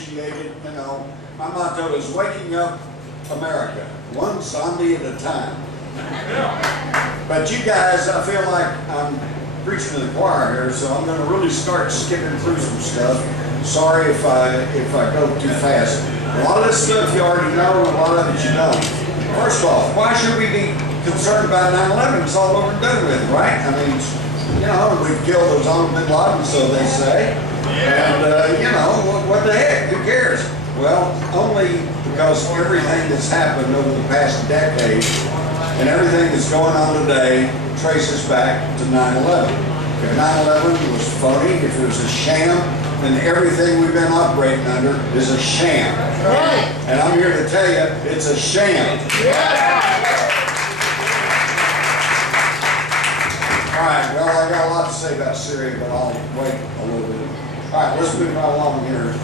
appreciated. You know, my motto is waking up America, one zombie at a time. But you guys, I feel like I'm preaching to the choir here, so I'm going to really start skipping through some stuff. Sorry if I go too fast. A lot of this stuff you already know, and a lot of it you don't. First off, why should we be concerned about 9/11? It's all over and done with, right? I mean, you know, we've killed Osama bin Laden, so they say. And, you know, what the heck? Who cares? Well, only because everything that's happened over the past decade and everything that's going on today traces back to 9/11. If 9/11 was phony, if it was a sham, then everything we've been operating under is a sham. Right. And I'm here to tell you, it's a sham. All right, well, I got a lot to say about Syria, but I'll wait a little bit. All right, let's move right along here.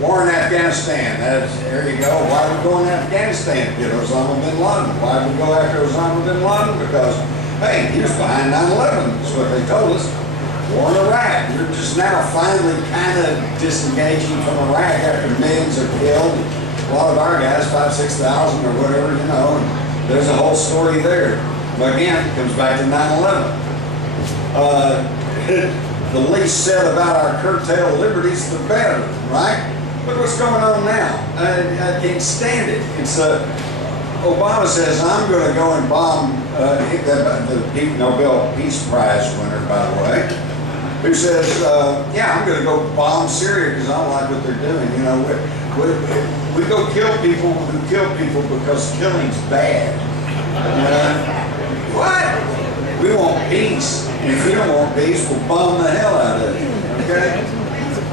War in Afghanistan, there you go. Why are we going to Afghanistan? Get Osama bin Laden. Why did we go after Osama bin Laden? Because, hey, he was behind 9/11. That's what they told us. War in Iraq. We're just now finally kind of disengaging from Iraq after millions are killed. A lot of our guys, 5,000, 6,000 or whatever, you know, and there's a whole story there. But again, it comes back to 9/11. The least said about our curtailed liberties, the better, right? But what's going on now? I can't stand it. It's Obama says, I'm going to go and bomb the Nobel Peace Prize winner, by the way, who says, yeah, I'm going to go bomb Syria because I don't like what they're doing. You know, we go kill people who kill people because killing's bad. What? We want peace. And if you don't want peace, we'll bomb the hell out of you. Okay?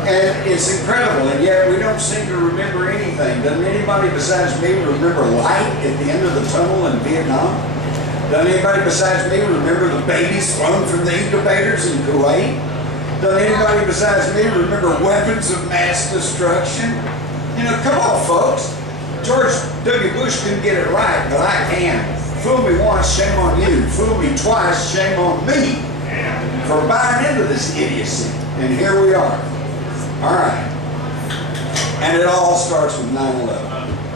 And it's incredible, and yet we don't seem to remember anything. Doesn't anybody besides me remember light at the end of the tunnel in Vietnam? Doesn't anybody besides me remember the babies thrown from the incubators in Kuwait? Doesn't anybody besides me remember weapons of mass destruction? You know, come on, folks. George W. Bush couldn't get it right, but I can. Fool me once, shame on you. Fool me twice, shame on me for buying into this idiocy. And here we are. All right. And it all starts with 9/11.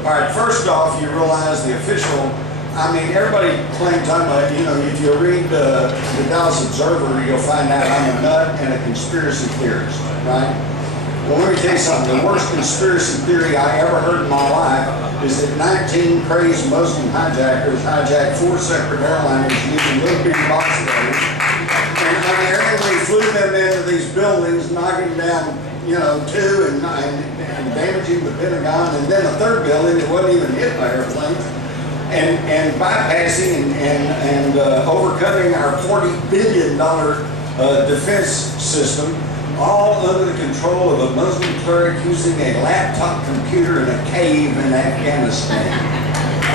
All right, first off, you realize the official, I mean, everybody claims I'm a, you know, if you read the Dallas Observer, you'll find out I'm a nut and a conspiracy theorist, right? Well, let me tell you something. The worst conspiracy theory I ever heard in my life is that 19 crazed Muslim hijackers hijacked 4 separate airliners using little bitty box cutters. And they flew them into these buildings, knocking down, you know, 2 and damaging the Pentagon, and then a 3rd building that wasn't even hit by airplanes, and bypassing and overcoming our $40 billion defense system, all under the control of a Muslim cleric using a laptop computer in a cave in Afghanistan.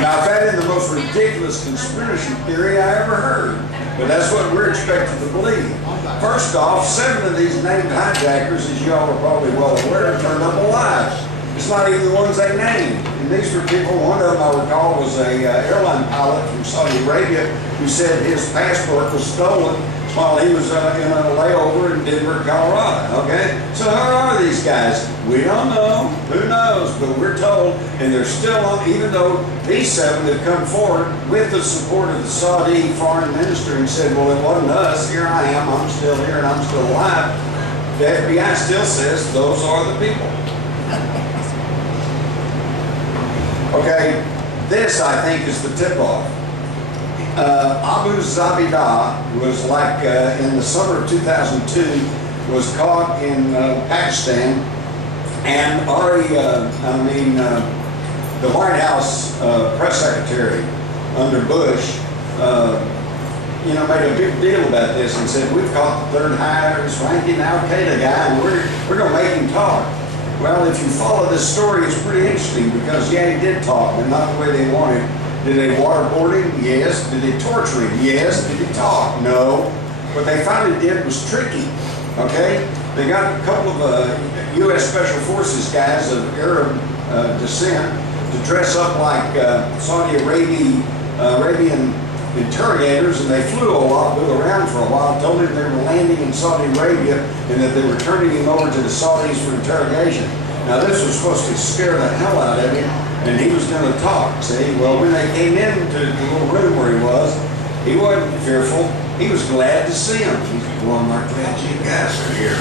Now, that is the most ridiculous conspiracy theory I ever heard, but that's what we're expected to believe. First off, 7 of these named hijackers, as you all are probably well aware, turned up alive. It's not even the ones they named. And these were people, one of them I recall was a airline pilot from Saudi Arabia who said his passport was stolen while he was in a layover in Denver, Colorado, okay? So who are these guys? We don't know. Who knows? But we're told, and they're still on, even though these 7 have come forward with the support of the Saudi foreign minister and said, well, it wasn't us. Here I am. I'm still here and I'm still alive. The FBI still says those are the people. Okay, this I think is the tip-off. Abu Zabida was like in the summer of 2002 was caught in Pakistan, and the White House press secretary under Bush, you know, made a big deal about this and said, we've caught the 3rd highest ranking Al-Qaeda guy, and we're going to make him talk. Well, if you follow this story, it's pretty interesting because, yeah, he did talk, but not the way they wanted. Did they waterboard him? Yes. Did they torture him? Yes. Did he talk? No. What they finally did was tricky, okay? They got a couple of U.S. Special Forces guys of Arab descent to dress up like Saudi Arabian interrogators, and they flew around for a while, told him they were landing in Saudi Arabia and that they were turning him over to the Saudis for interrogation. Now this was supposed to scare the hell out of him, and he was going to talk, see? Well, when they came into the little room where he wasn't fearful. He was glad to see them. He said, well, I'm not glad you guys are here.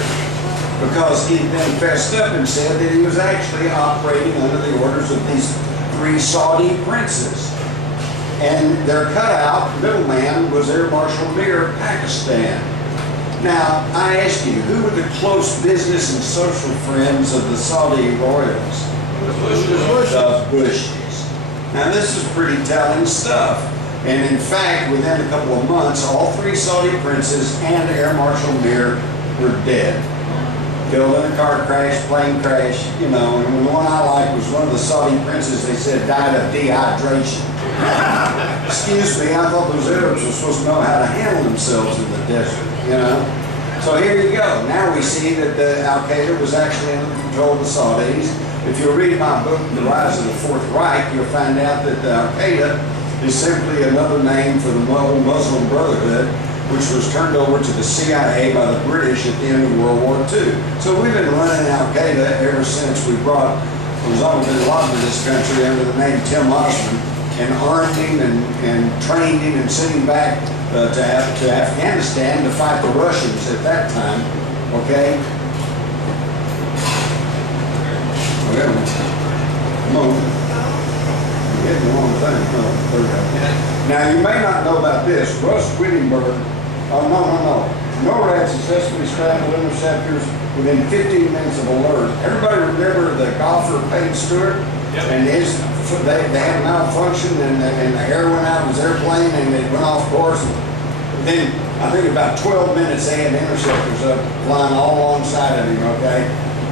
Because he'd been fessed up and said that he was actually operating under the orders of these 3 Saudi princes. And their cutout middleman was Air Marshal Mir, Pakistan. Now, I ask you, who were the close business and social friends of the Saudi royals? The Bushes. Now, this is pretty telling stuff. And in fact, within a couple of months, all 3 Saudi princes and Air Marshal Mir were dead. Killed in a car crash, plane crash, you know, and the one I like was one of the Saudi princes, they said, died of dehydration. Excuse me, I thought those Arabs were supposed to know how to handle themselves in the desert, you know. So here you go. Now we see that Al-Qaeda was actually under the control of the Saudis. If you read my book, The Rise of the Fourth Reich, you'll find out that Al-Qaeda is simply another name for the Muslim Brotherhood, which was turned over to the CIA by the British at the end of World War II. So we've been running Al-Qaeda ever since we brought Osama bin Laden to this country under the name Tim Osman, and armed him and trained him and sent him back to Afghanistan to fight the Russians at that time, okay? Whatever. Come on. You're hitting the wrong thing. No, there we go. Now, you may not know about this. Russ Whittenberg, NORAD successfully scrambled interceptors within 15 minutes of alert. Everybody remember the golfer Payne Stewart? Yep. And they had malfunction and the air went out of his airplane and it went off course. And then, I think about 12 minutes they had interceptors up flying all alongside of him, okay?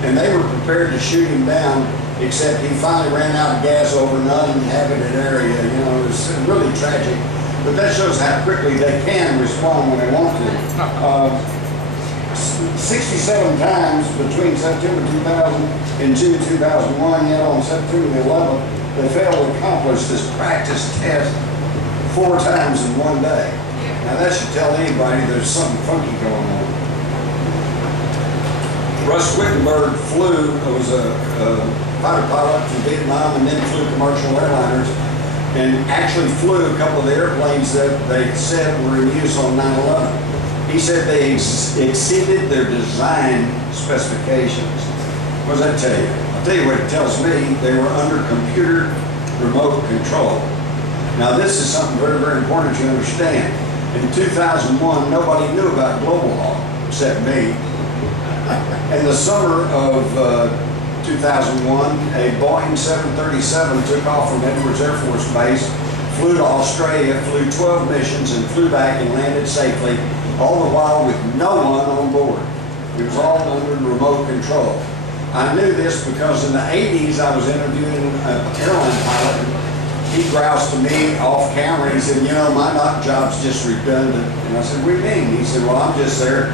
And they were prepared to shoot him down, except he finally ran out of gas over an uninhabited area. You know, it was really tragic. But that shows how quickly they can respond when they want to. 67 times between September 2000 and June 2001, yet on September the 11th, they failed to accomplish this practice test 4 times in one day. Now that should tell anybody there's something funky going on. Russ Whittenberg was a fighter pilot from Vietnam and then flew commercial airliners and actually flew a couple of the airplanes that they said were in use on 9/11. He said they exceeded their design specifications. What does that tell you? I'll tell you what it tells me. They were under computer remote control. Now this is something very, very important to understand. In 2001, nobody knew about Global Hawk except me. In the summer of 2001, a Boeing 737 took off from Edwards Air Force Base, flew to Australia, flew 12 missions, and flew back and landed safely, all the while with no one on board. It was all under remote control. I knew this because in the 80s I was interviewing an airline pilot. He groused to me off camera. He said, you know, my job's just redundant. And I said, what do you mean? He said, well, I'm just there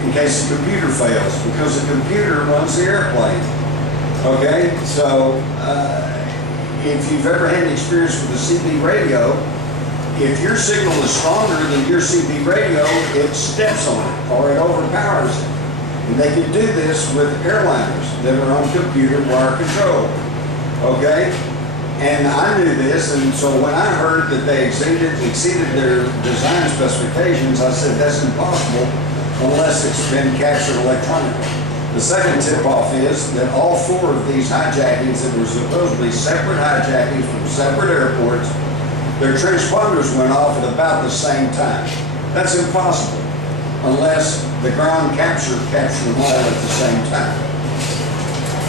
in case the computer fails, because the computer runs the airplane. Okay, so if you've ever had experience with a CB radio, if your signal is stronger than your CB radio, it steps on it or it overpowers it. And they can do this with airliners that are on computer wire control. Okay? And I knew this, and so when I heard that they exceeded their design specifications, I said that's impossible unless it's been captured electronically. The second tip-off is that all 4 of these hijackings that were supposedly separate hijackings from separate airports, their transponders went off at about the same time. That's impossible unless the ground captured them all at the same time.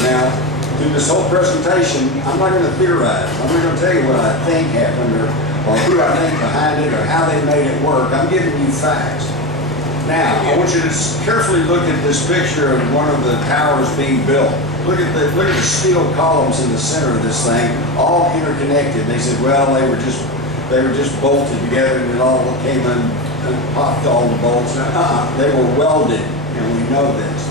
Now, through this whole presentation, I'm not going to theorize. I'm not going to tell you what I think happened or who I think behind it or how they made it work. I'm giving you facts. Now, I want you to carefully look at this picture of one of the towers being built. Look at the steel columns in the center of this thing, all interconnected. They said, well, they were just bolted together and it all came and popped all the bolts. They were welded, and we know this.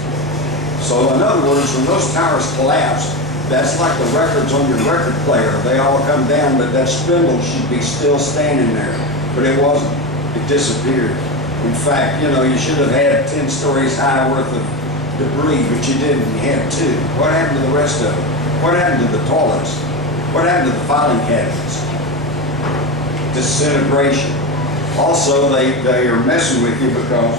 So in other words, when those towers collapsed, that's like the records on your record player. They all come down, but that spindle should be still standing there. But it wasn't. It disappeared. In fact, you know, you should have had 10 stories high worth of debris, but you didn't. You had two. What happened to the rest of it? What happened to the toilets? What happened to the filing cabinets? Disintegration. Also, they are messing with you because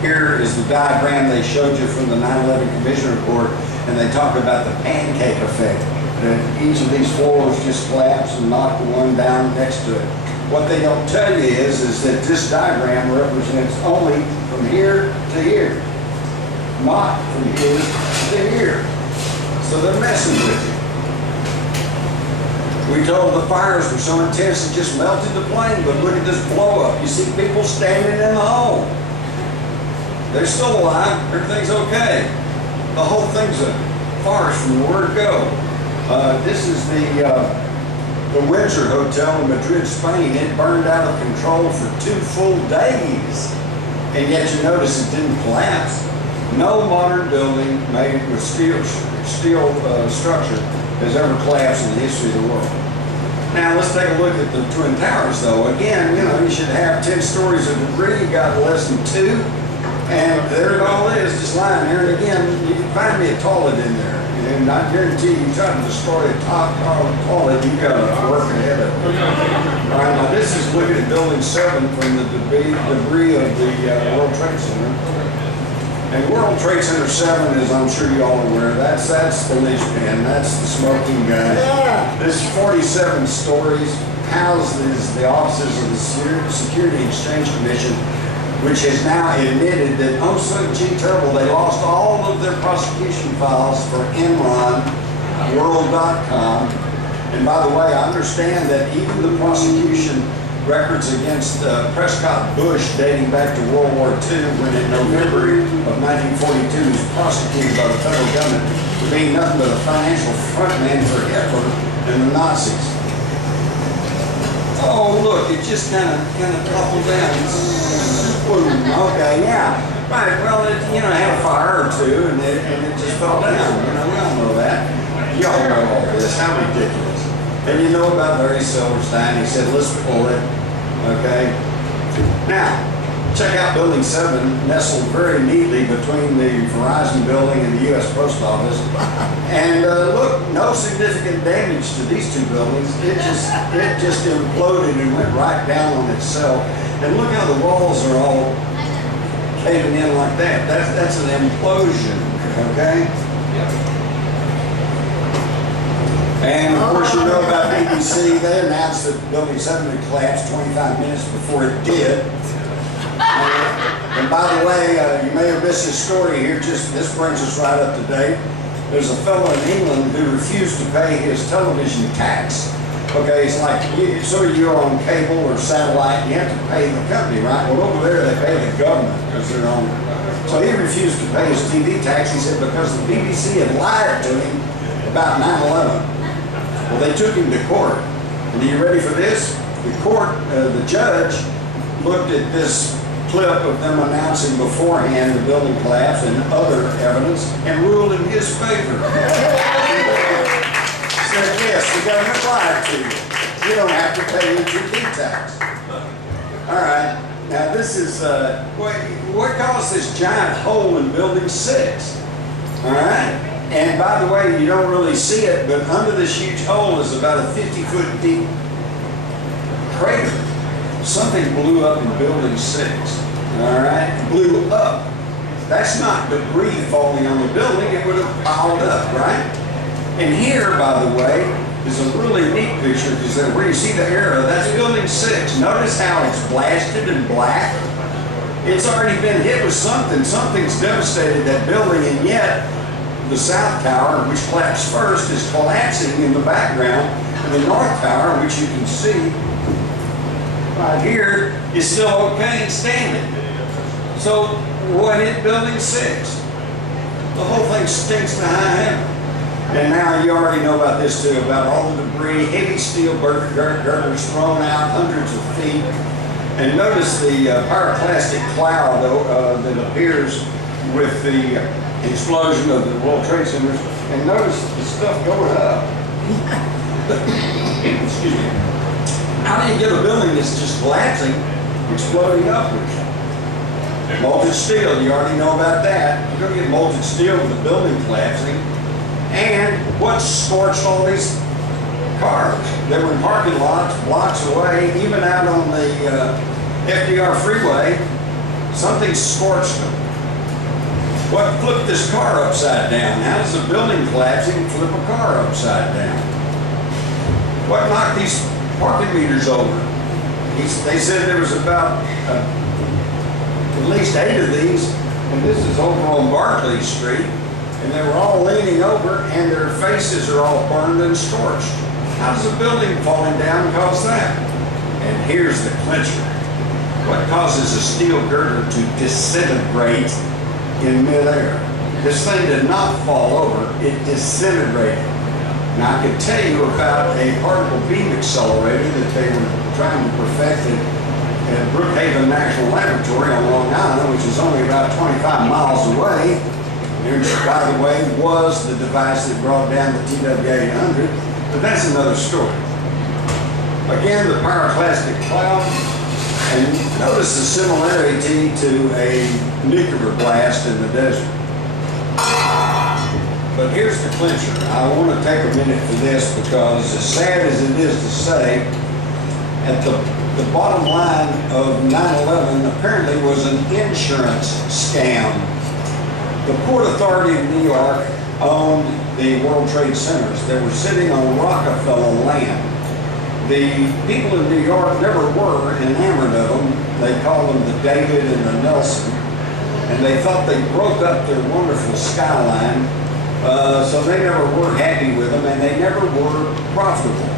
here is the diagram they showed you from the 9/11 Commission report, and they talk about the pancake effect. That each of these floors just collapse and knock the one down next to it. What they don't tell you is that this diagram represents only from here to here, not from here to here. So they're messing with you. We told the fires were so intense it just melted the plane, but look at this blow up. You see people standing in the hole. They're still alive, everything's okay. The whole thing's a farce from the word go. This is the Windsor Hotel in Madrid, Spain. It burned out of control for 2 full days. And yet you notice it didn't collapse. No modern building made with steel structure has ever collapsed in the history of the world. Now let's take a look at the Twin Towers though. Again, you know, you should have 10 stories of debris, you got less than 2. And there it all is, just lying there. And again, you can find me a toilet in there. And I guarantee you try to destroy a top toilet, you got to work ahead of it. All right, now this is looking at Building 7 from the debris of the World Trade Center. And World Trade Center 7, as I'm sure you all are aware, that's the linchpin, that's the smoking gun. This 47 stories houses the offices of the Security Exchange Commission, which has now admitted that, oh, so gee, terrible, they lost all of their prosecution files for Enron, World.com. And by the way, I understand that even the prosecution records against Prescott Bush dating back to World War II, when in November of 1942 he was prosecuted by the federal government for being nothing but a financial frontman for Hitler and the Nazis. Oh, look, it just kind of toppled down. Okay, yeah. Right, well, it, you know, had a fire or two, and it just fell down. You know, we all know that. Y'all know all this. How ridiculous. And you know about Larry Silverstein. He said, let's pull it. Okay? Now, check out Building 7, nestled very neatly between the Verizon building and the U.S. Post Office. And look, no significant damage to these two buildings. It just imploded and went right down on itself. And look how the walls are all caving in like that. That's an implosion, okay? And of course you know about BBC. They announced that Building 7 had collapsed 25 minutes before it did. And by the way, you may have missed this story here. Just this brings us right up to date. There's a fellow in England who refused to pay his television tax. Okay, it's like, so you're on cable or satellite, you have to pay the company, right? Well, over there they pay the government because they're on. So he refused to pay his TV tax. He said because the BBC had lied to him about 9/11. Well, they took him to court. And are you ready for this? The court, the judge looked at this clip of them announcing beforehand the building collapse and other evidence and ruled in his favor. Said, yes, the government lied to you. You don't have to pay your TV tax. All right. Now this is, what caused this giant hole in Building 6? All right. And by the way, you don't really see it, but under this huge hole is about a 50-foot deep crater. Something blew up in Building 6. All right. Blew up. That's not debris falling on the building. It would have piled up, right? And here, by the way, is a really neat picture because where you see the arrow, that's Building 6. Notice how it's blasted and black. It's already been hit with something. Something's devastated that building, and yet the South Tower, which collapsed first, is collapsing in the background, and the North Tower, which you can see right here, is still okay and standing. So what hit Building 6? The whole thing stinks to high heaven. And now you already know about this too, about all the debris, heavy steel girders thrown out hundreds of feet. And notice the pyroclastic cloud that appears with the explosion of the World Trade Centers. And notice the stuff going up. Excuse me. How do you get a building that's just collapsing, exploding upwards? Molten steel, you already know about that. You're gonna get molten steel with the building collapsing. And what scorched all these cars? They were in parking lots, blocks away, even out on the FDR freeway. Something scorched them. What flipped this car upside down? How does a building collapsing flip a car upside down? What knocked these parking meters over? They said there was about at least 8 of these, and this is over on Barclay Street, and they were all leaning over, and their faces are all burned and scorched. How does a building falling down cause that? And here's the clincher. What causes a steel girder to disintegrate in midair? This thing did not fall over, it disintegrated. Now I could tell you about a particle beam accelerator that they were trying to perfect at Brookhaven National Laboratory on Long Island, which is only about 25 miles away. Which, by the way, was the device that brought down the TW-800, but that's another story. Again, the pyroclastic cloud, and notice the similarity to a nuclear blast in the desert. But here's the clincher. I want to take a minute for this because as sad as it is to say, at the bottom line of 9/11 apparently was an insurance scam. The Port Authority of New York owned the World Trade Centers. They were sitting on Rockefeller land. The people in New York never were enamored of them. They called them the David and the Nelson. And they thought they broke up their wonderful skyline. So they never were happy with them, and they never were profitable.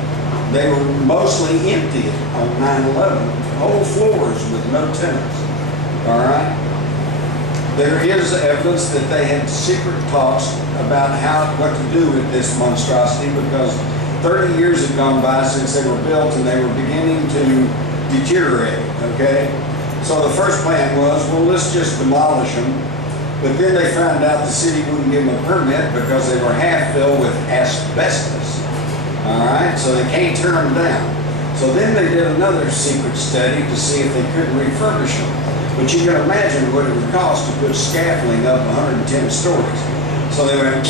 They were mostly empty on 9/11, whole floors with no tenants. All right? There is evidence that they had secret talks about what to do with this monstrosity because 30 years had gone by since they were built and they were beginning to deteriorate, okay? So the first plan was, well, let's just demolish them. But then they found out the city wouldn't give them a permit because they were half filled with asbestos. All right, so they can't turn them down. So then they did another secret study to see if they couldn't refurbish them. But you can imagine what it would cost to put scaffolding up 110 stories. So they went,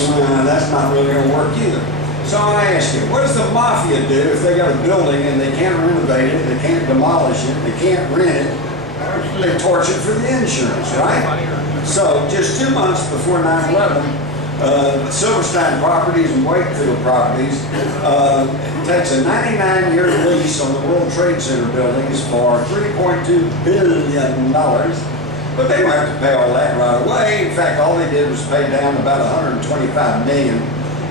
that's not really going to work either. So I ask you, what does the mafia do if they got a building and they can't renovate it, they can't demolish it, they can't rent it? They torch it for the insurance, right? So just 2 months before 9/11, Silverstein Properties and Wakefield Properties takes a 99-year lease on the World Trade Center buildings for $3.2 billion. But they don't have to pay all that right away. In fact, all they did was pay down about $125 million.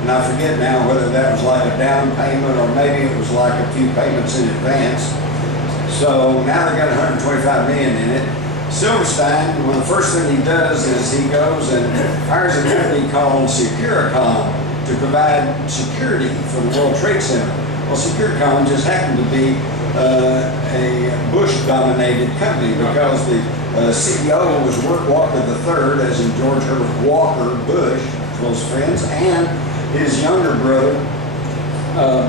And I forget now whether that was like a down payment or maybe it was like a few payments in advance. So now they got $125 million in it. Silverstein, well, the first thing he does is he goes and hires a company called Securicom to provide security for the World Trade Center. Well, Securicom just happened to be a Bush-dominated company because the CEO was Wirt Walker III, as in George Herbert Walker Bush, close friends, and his younger brother,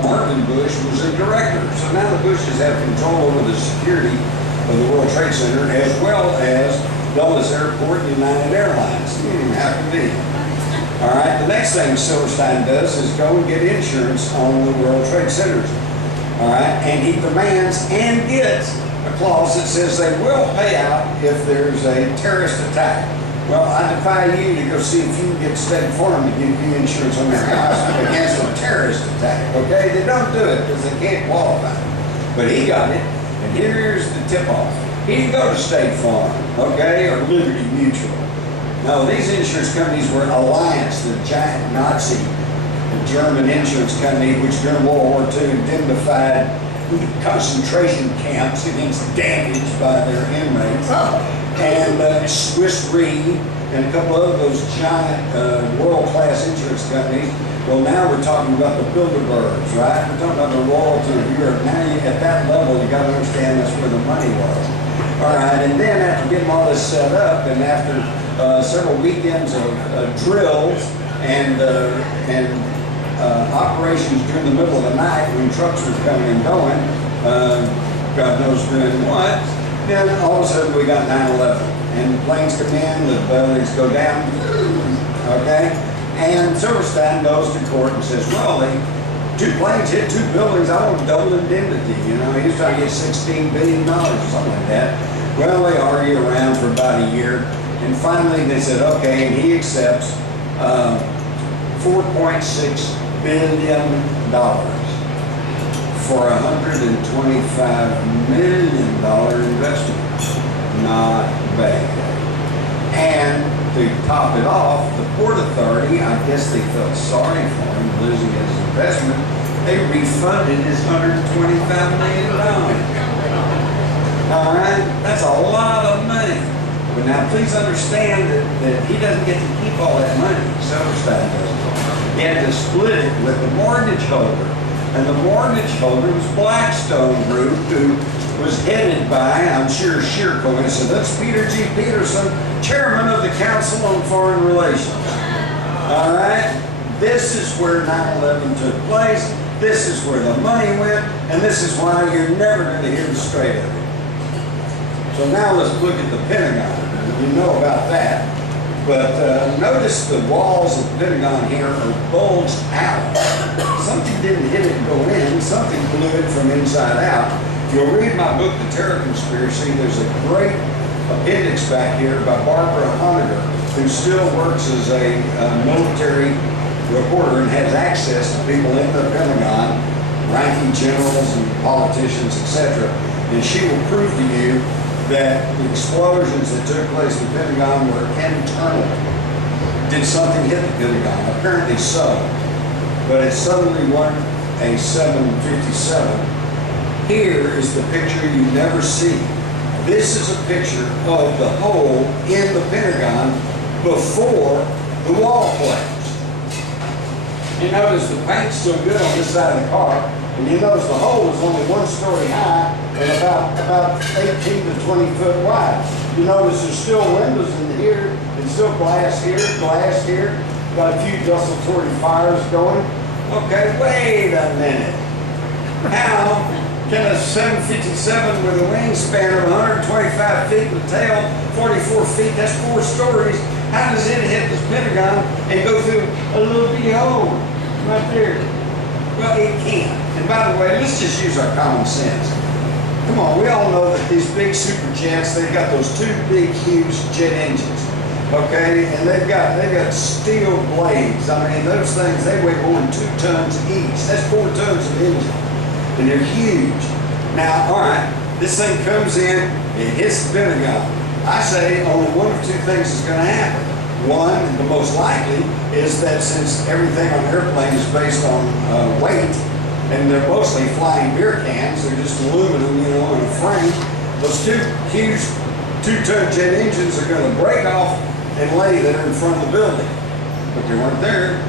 Marvin Bush, was a director. So now the Bushes have control over the security of the World Trade Center, as well as Dulles Airport and United Airlines. How can be? All right, the next thing Silverstein does is go and get insurance on the World Trade Centers. All right, and he demands and gets a clause that says they will pay out if there's a terrorist attack. Well, I defy you to go see if you can get State Farm to give you insurance on their house against a terrorist attack, okay? They don't do it because they can't qualify. But he got it. And here's the tip-off. He didn't go to State Farm, okay, or Liberty Mutual. No, these insurance companies were Alliance, the giant Nazi German insurance company, which during World War II indemnified concentration camps against damage by their inmates. And Swiss Re and a couple of those giant world-class insurance companies. Well, now we're talking about the Bilderbergs, right? We're talking about the royalty of Europe. Now at that level, you got to understand that's where the money was. All right, and then after getting all this set up, and after several weekends of drills and operations during the middle of the night when trucks were coming and going, God knows doing what, then all of a sudden we got 9/11. and the planes come in, the buildings go down, okay? And Silverstein goes to court and says, well, two planes hit two buildings, I want double indemnity. You know, he was trying to get $16 billion or something like that. Well, they argue around for about a year, and finally they said, okay, and he accepts $4.6 billion for a $125 million investment. Not bad. And to top it off, the Port Authority, I guess they felt sorry for him losing his investment. They refunded his $125 million. All right, that's a lot of money. But now please understand that he doesn't get to keep all that money. Silverstein doesn't. He had to split it with the mortgage holder. And the mortgage holder was Blackstone Group, who was headed by, I'm sure sheer coincidence, Peter G. Peterson, chairman of the Council on Foreign Relations. All right? This is where 9/11 took place. This is where the money went. And this is why you're never going to hear the straight of it. So now let's look at the Pentagon. You know about that. But notice the walls of the Pentagon here are bulged out. Something didn't hit it and go in. Something blew it from inside out. If you'll read my book, The Terror Conspiracy, there's a great appendix back here by Barbara Honegger, who still works as a military reporter and has access to people in the Pentagon, ranking generals and politicians, etc. And she will prove to you that the explosions that took place in the Pentagon were internal. Did something hit the Pentagon? Apparently so. But it suddenly wasn't a 757. Here is the picture you never see. This is a picture of the hole in the Pentagon before the wall collapsed. You notice the paint's still good on this side of the car, and you notice the hole is only 1 story high and about 18 to 20 foot wide. You notice there's still windows in here, and still glass here, got a few desultory fires going. Okay, wait a minute. How can a 757 with a wingspan of 125 feet with a tail 44 feet, that's 4 stories, how does it hit this Pentagon and go through a little bitty hole right there? Well, it can't. And by the way, let's just use our common sense. Come on, we all know that these big super jets, they've got those 2 big, huge jet engines, okay? And they've got steel blades. I mean, those things, they weigh more than 2 tons each. That's 4 tons of engine. And they're huge. Now, all right, this thing comes in, it hits the Pentagon. I say only 1 of 2 things is going to happen. One, the most likely, is that since everything on the airplane is based on weight, and they're mostly flying beer cans, they're just aluminum, you know, in a frame, those 2 huge 2-ton jet engines are going to break off and lay there in front of the building. But they weren't there.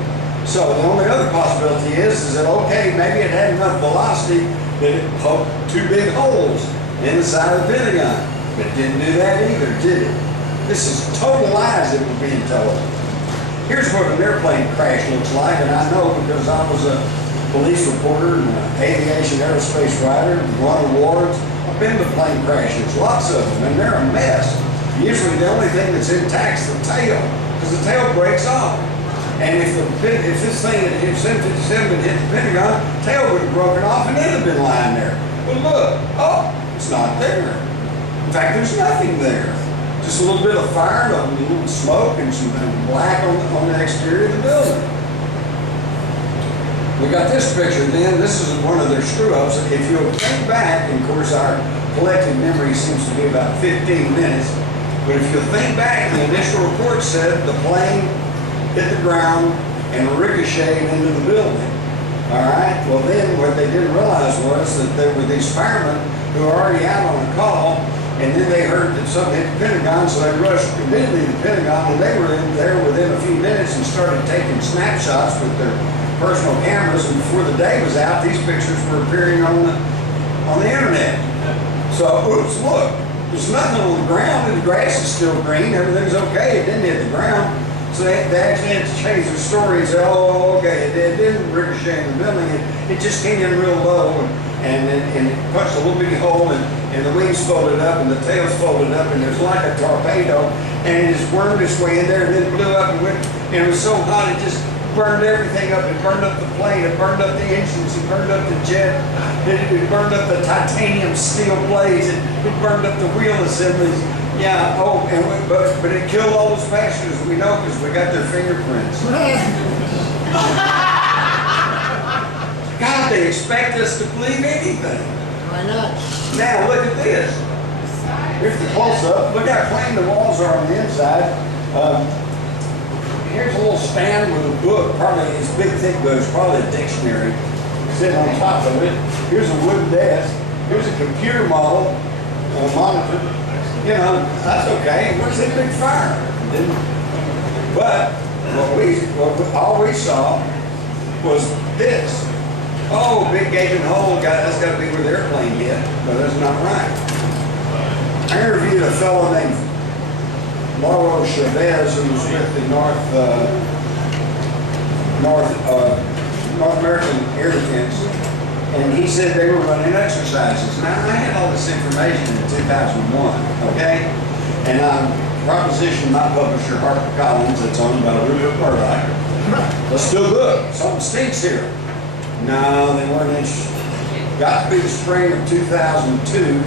So the only other possibility is that, okay, maybe it had enough velocity that it poked 2 big holes in the side of the Pentagon. But it didn't do that either, did it? This is total lies that we're being told. Here's what an airplane crash looks like, and I know because I was a police reporter and an aviation aerospace writer and won awards. I've been to plane crashes, lots of them, and they're a mess. Usually the only thing that's intact is the tail, because the tail breaks off. And if this thing, if 757 had hit the Pentagon, the tail would have broken off and it would have been lying there. But look, oh, it's not there. In fact, there's nothing there. Just a little bit of fire, a little smoke, and some black on the exterior of the building. We got this picture then. This is one of their screw-ups. If you'll think back, and of course our collective memory seems to be about 15 minutes, but if you'll think back, the initial report said the plane hit the ground and ricocheted into the building. All right? Well, then what they didn't realize was that there were these firemen who were already out on a call, and then they heard that something hit the Pentagon, so they rushed immediately to the Pentagon, and they were in there within a few minutes and started taking snapshots with their personal cameras, and before the day was out, these pictures were appearing on the internet. So, oops, look, there's nothing on the ground, and the grass is still green, everything's okay, it didn't hit the ground. So they actually had to change their story and say, oh, okay, it didn't ricochet in the building, it just came in real low, and and it punched a little bitty hole, and the wings folded up, and the tail's folded up, and there's like a torpedo, and it just wormed its way in there, and then blew up, and it was so hot, it just burned everything up. It burned up the plane, it burned up the engines, it burned up the jet, it burned up the titanium steel blades, it burned up the wheel assemblies. Yeah, but it killed all those passengers, we know, because we got their fingerprints. God, they expect us to believe anything. Why not? Now, look at this. Here's the close-up. Look how clean the walls are on the inside. Here's a little stand with a book, probably it's big, thick book, it's probably a dictionary sitting on top of it. Here's a wooden desk. Here's a computer model, a monitor. You know, that's okay. Where's that big fire? But all we saw was this. Oh, big gaping hole, that's got to be where the airplane hit, but that's not right. I interviewed a fellow named Mauro Chavez, who was with the North American Air Defense, and he said they were running exercises. Now, I had all this information in 2001, okay? And I propositioned my publisher, HarperCollins, that's owned by Rupert Murdoch. Let's still look, something stinks here. No, they weren't interested. Got to be the spring of 2002,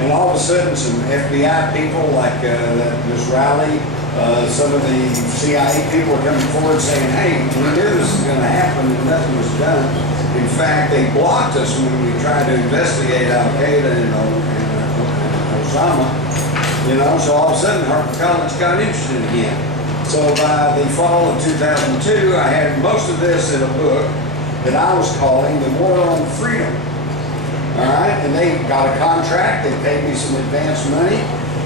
and all of a sudden some FBI people like Ms. Riley, some of the CIA people were coming forward saying, hey, we knew this was going to happen and nothing was done. In fact, they blocked us when we tried to investigate Al-Qaeda and Osama. You know, so all of a sudden HarperCollins got interested again. So by the fall of 2002, I had most of this in a book that I was calling The War on Freedom. All right, and they got a contract, they paid me some advance money,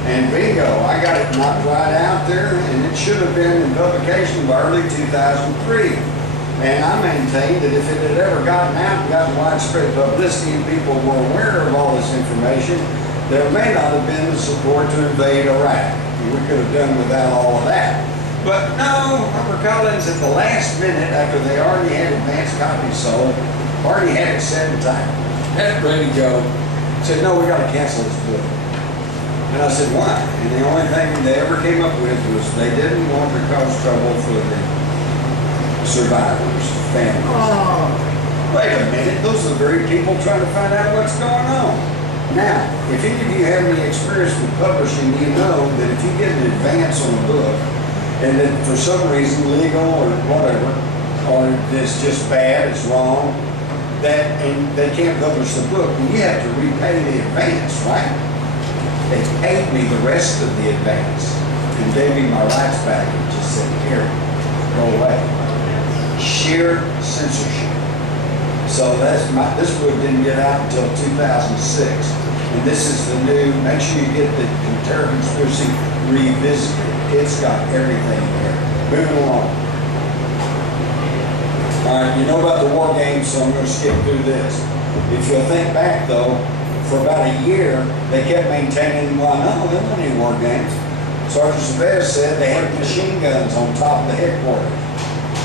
and bingo, I got it knocked right out there, and it should have been in publication by early 2003. And I maintained that if it had ever gotten out and gotten widespread publicity and people were aware of all this information, there may not have been the support to invade Iraq. We could have done without all of that. But no, HarperCollins at the last minute, after they already had advanced copies sold, already had it set in time, had it ready to go, said, no, we got to cancel this book. And I said, why? And the only thing they ever came up with was they didn't want to cause trouble for the survivors, families. Oh. Wait a minute, those are the very people trying to find out what's going on. Now, if any of you have any experience with publishing, you know that if you get an advance on a book, and then for some reason, legal or whatever, or it's just bad, it's wrong, and they can't publish the book, and you have to repay the advance, right? They paid me the rest of the advance and gave me my rights back and just said, here, go away. Sheer censorship. So this book didn't get out until 2006. And this is the new, make sure you get the Terror Conspiracy Revisited. It's got everything there. Moving along. All right, you know about the war games, so I'm going to skip through this. If you'll think back, though, for about a year, they kept maintaining, well, no, there weren't any war games. Sergeant Chavez said they had machine guns on top of the headquarters,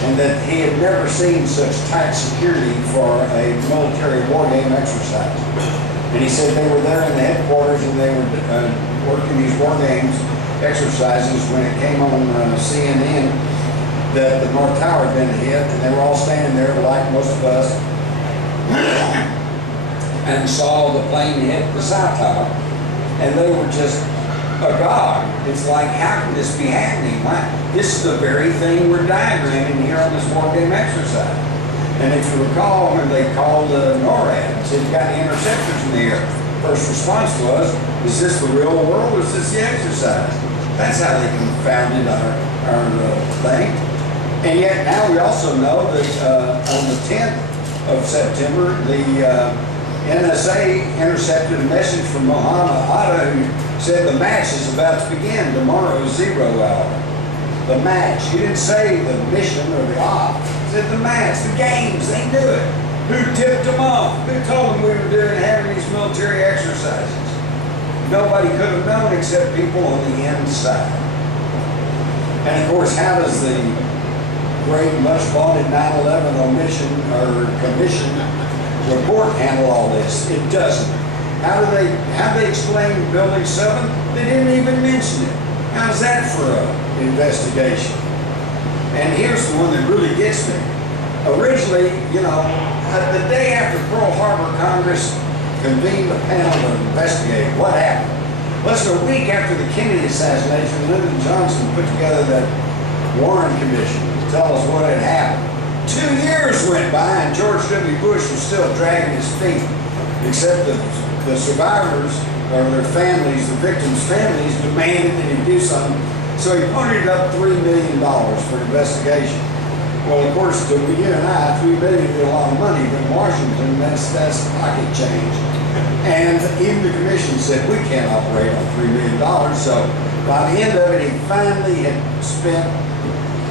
and that he had never seen such tight security for a military war game exercise. And he said they were there in the headquarters and they were working these war games exercises when it came on CNN that the North Tower had been hit, and they were all standing there like most of us and saw the plane hit the South Tower, and they were just agog. It's like, how can this be happening? This is the very thing we're diagramming here on this war game exercise. And if you recall, when they called NORAD and said, you got any interceptors in the air? First response was, is this the real world or is this the exercise? That's how they confounded our thing. And yet now we also know that on the 10th of September, the NSA intercepted a message from Mohammed Atta who said the match is about to begin. Tomorrow is 0 hour. The match. He didn't say the mission or the op. He said the match, the games. They knew it. Who tipped them off? Who told them we were having these military exercises? Nobody could have known except people on the inside. And of course, how does the great, much vaunted 9/11 omission or commission report handle all this? It doesn't. How do they explain Building 7? They didn't even mention it. How's that for an investigation? And here's the one that really gets me. Originally, you know, the day after Pearl Harbor, Congress convened a panel to investigate what happened. Less than a week after the Kennedy assassination, Lyndon Johnson put together that Warren Commission to tell us what had happened. 2 years went by and George W. Bush was still dragging his feet, except the survivors or their families, the victims' families, demanded that he do something. So he ponied up $3 million for investigation. Well, of course, to you and I, $3 million is a lot of money, but in Washington, that's pocket change. And even the commission said, we can't operate on $3 million. So by the end of it, he finally had spent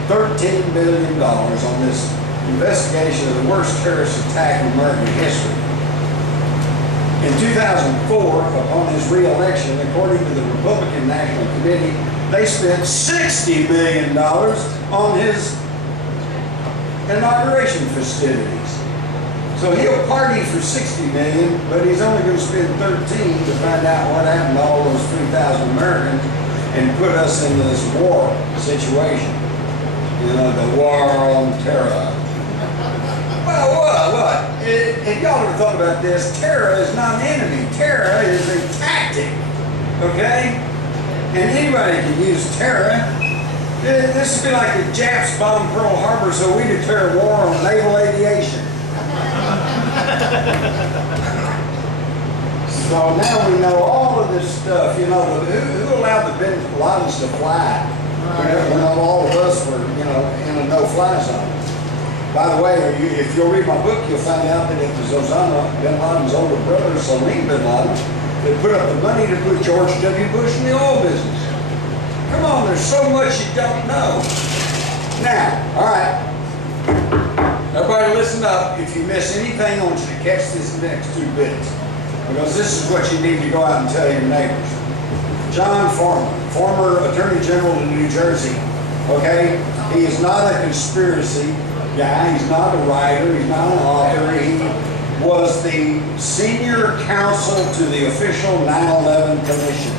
$13 billion on this investigation of the worst terrorist attack in American history. In 2004, upon his re-election, according to the Republican National Committee, they spent $60 million on his inauguration festivities. So he'll party for $60 million, but he's only going to spend $13 to find out what happened to all those 3,000 Americans and put us in this war situation. You know, the war on terror. Well, what? If y'all ever thought about this, terror is not an enemy. Terror is a tactic, okay? And anybody can use terror. This would be like the Japs bombed Pearl Harbor, so we declare war on naval aviation. So now we know all of this stuff. You know, who allowed the bin Ladens to fly? When all of us were, you know, in a no-fly zone. By the way, if you'll read my book, you'll find out that it was Osama bin Laden's older brother, Salim bin Laden, that put up the money to put George W. Bush in the oil business. Come on, there's so much you don't know. Now, all right, everybody listen up. If you miss anything, I want you to catch this next 2 bits, because this is what you need to go out and tell your neighbors. John Foreman, former Attorney General of New Jersey, okay? He is not a conspiracy guy. He's not a writer. He's not an author. He was the senior counsel to the official 9/11 Commission.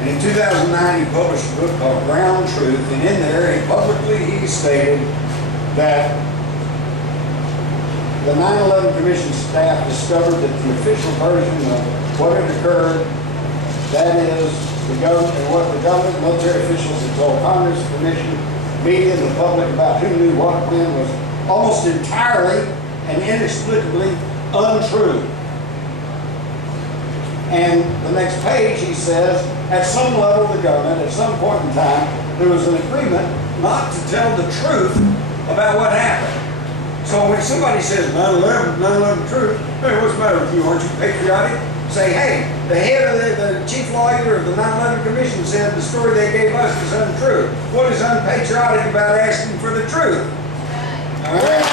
And in 2009, he published a book called Ground Truth, and in there, he stated that the 9/11 Commission staff discovered that the official version of what had occurred, that is, the government and what the government, military officials had told Congress, Commission, media, and the public about who knew what when was almost entirely and inexplicably untrue. And the next page, he says, at some level of the government, at some point in time, there was an agreement not to tell the truth about what happened. So when somebody says 9/11 truth, hey, what's the matter with you? Aren't you patriotic? Say, hey, the head of the chief lawyer of the 9/11 Commission said the story they gave us is untrue. What is unpatriotic about asking for the truth? All right?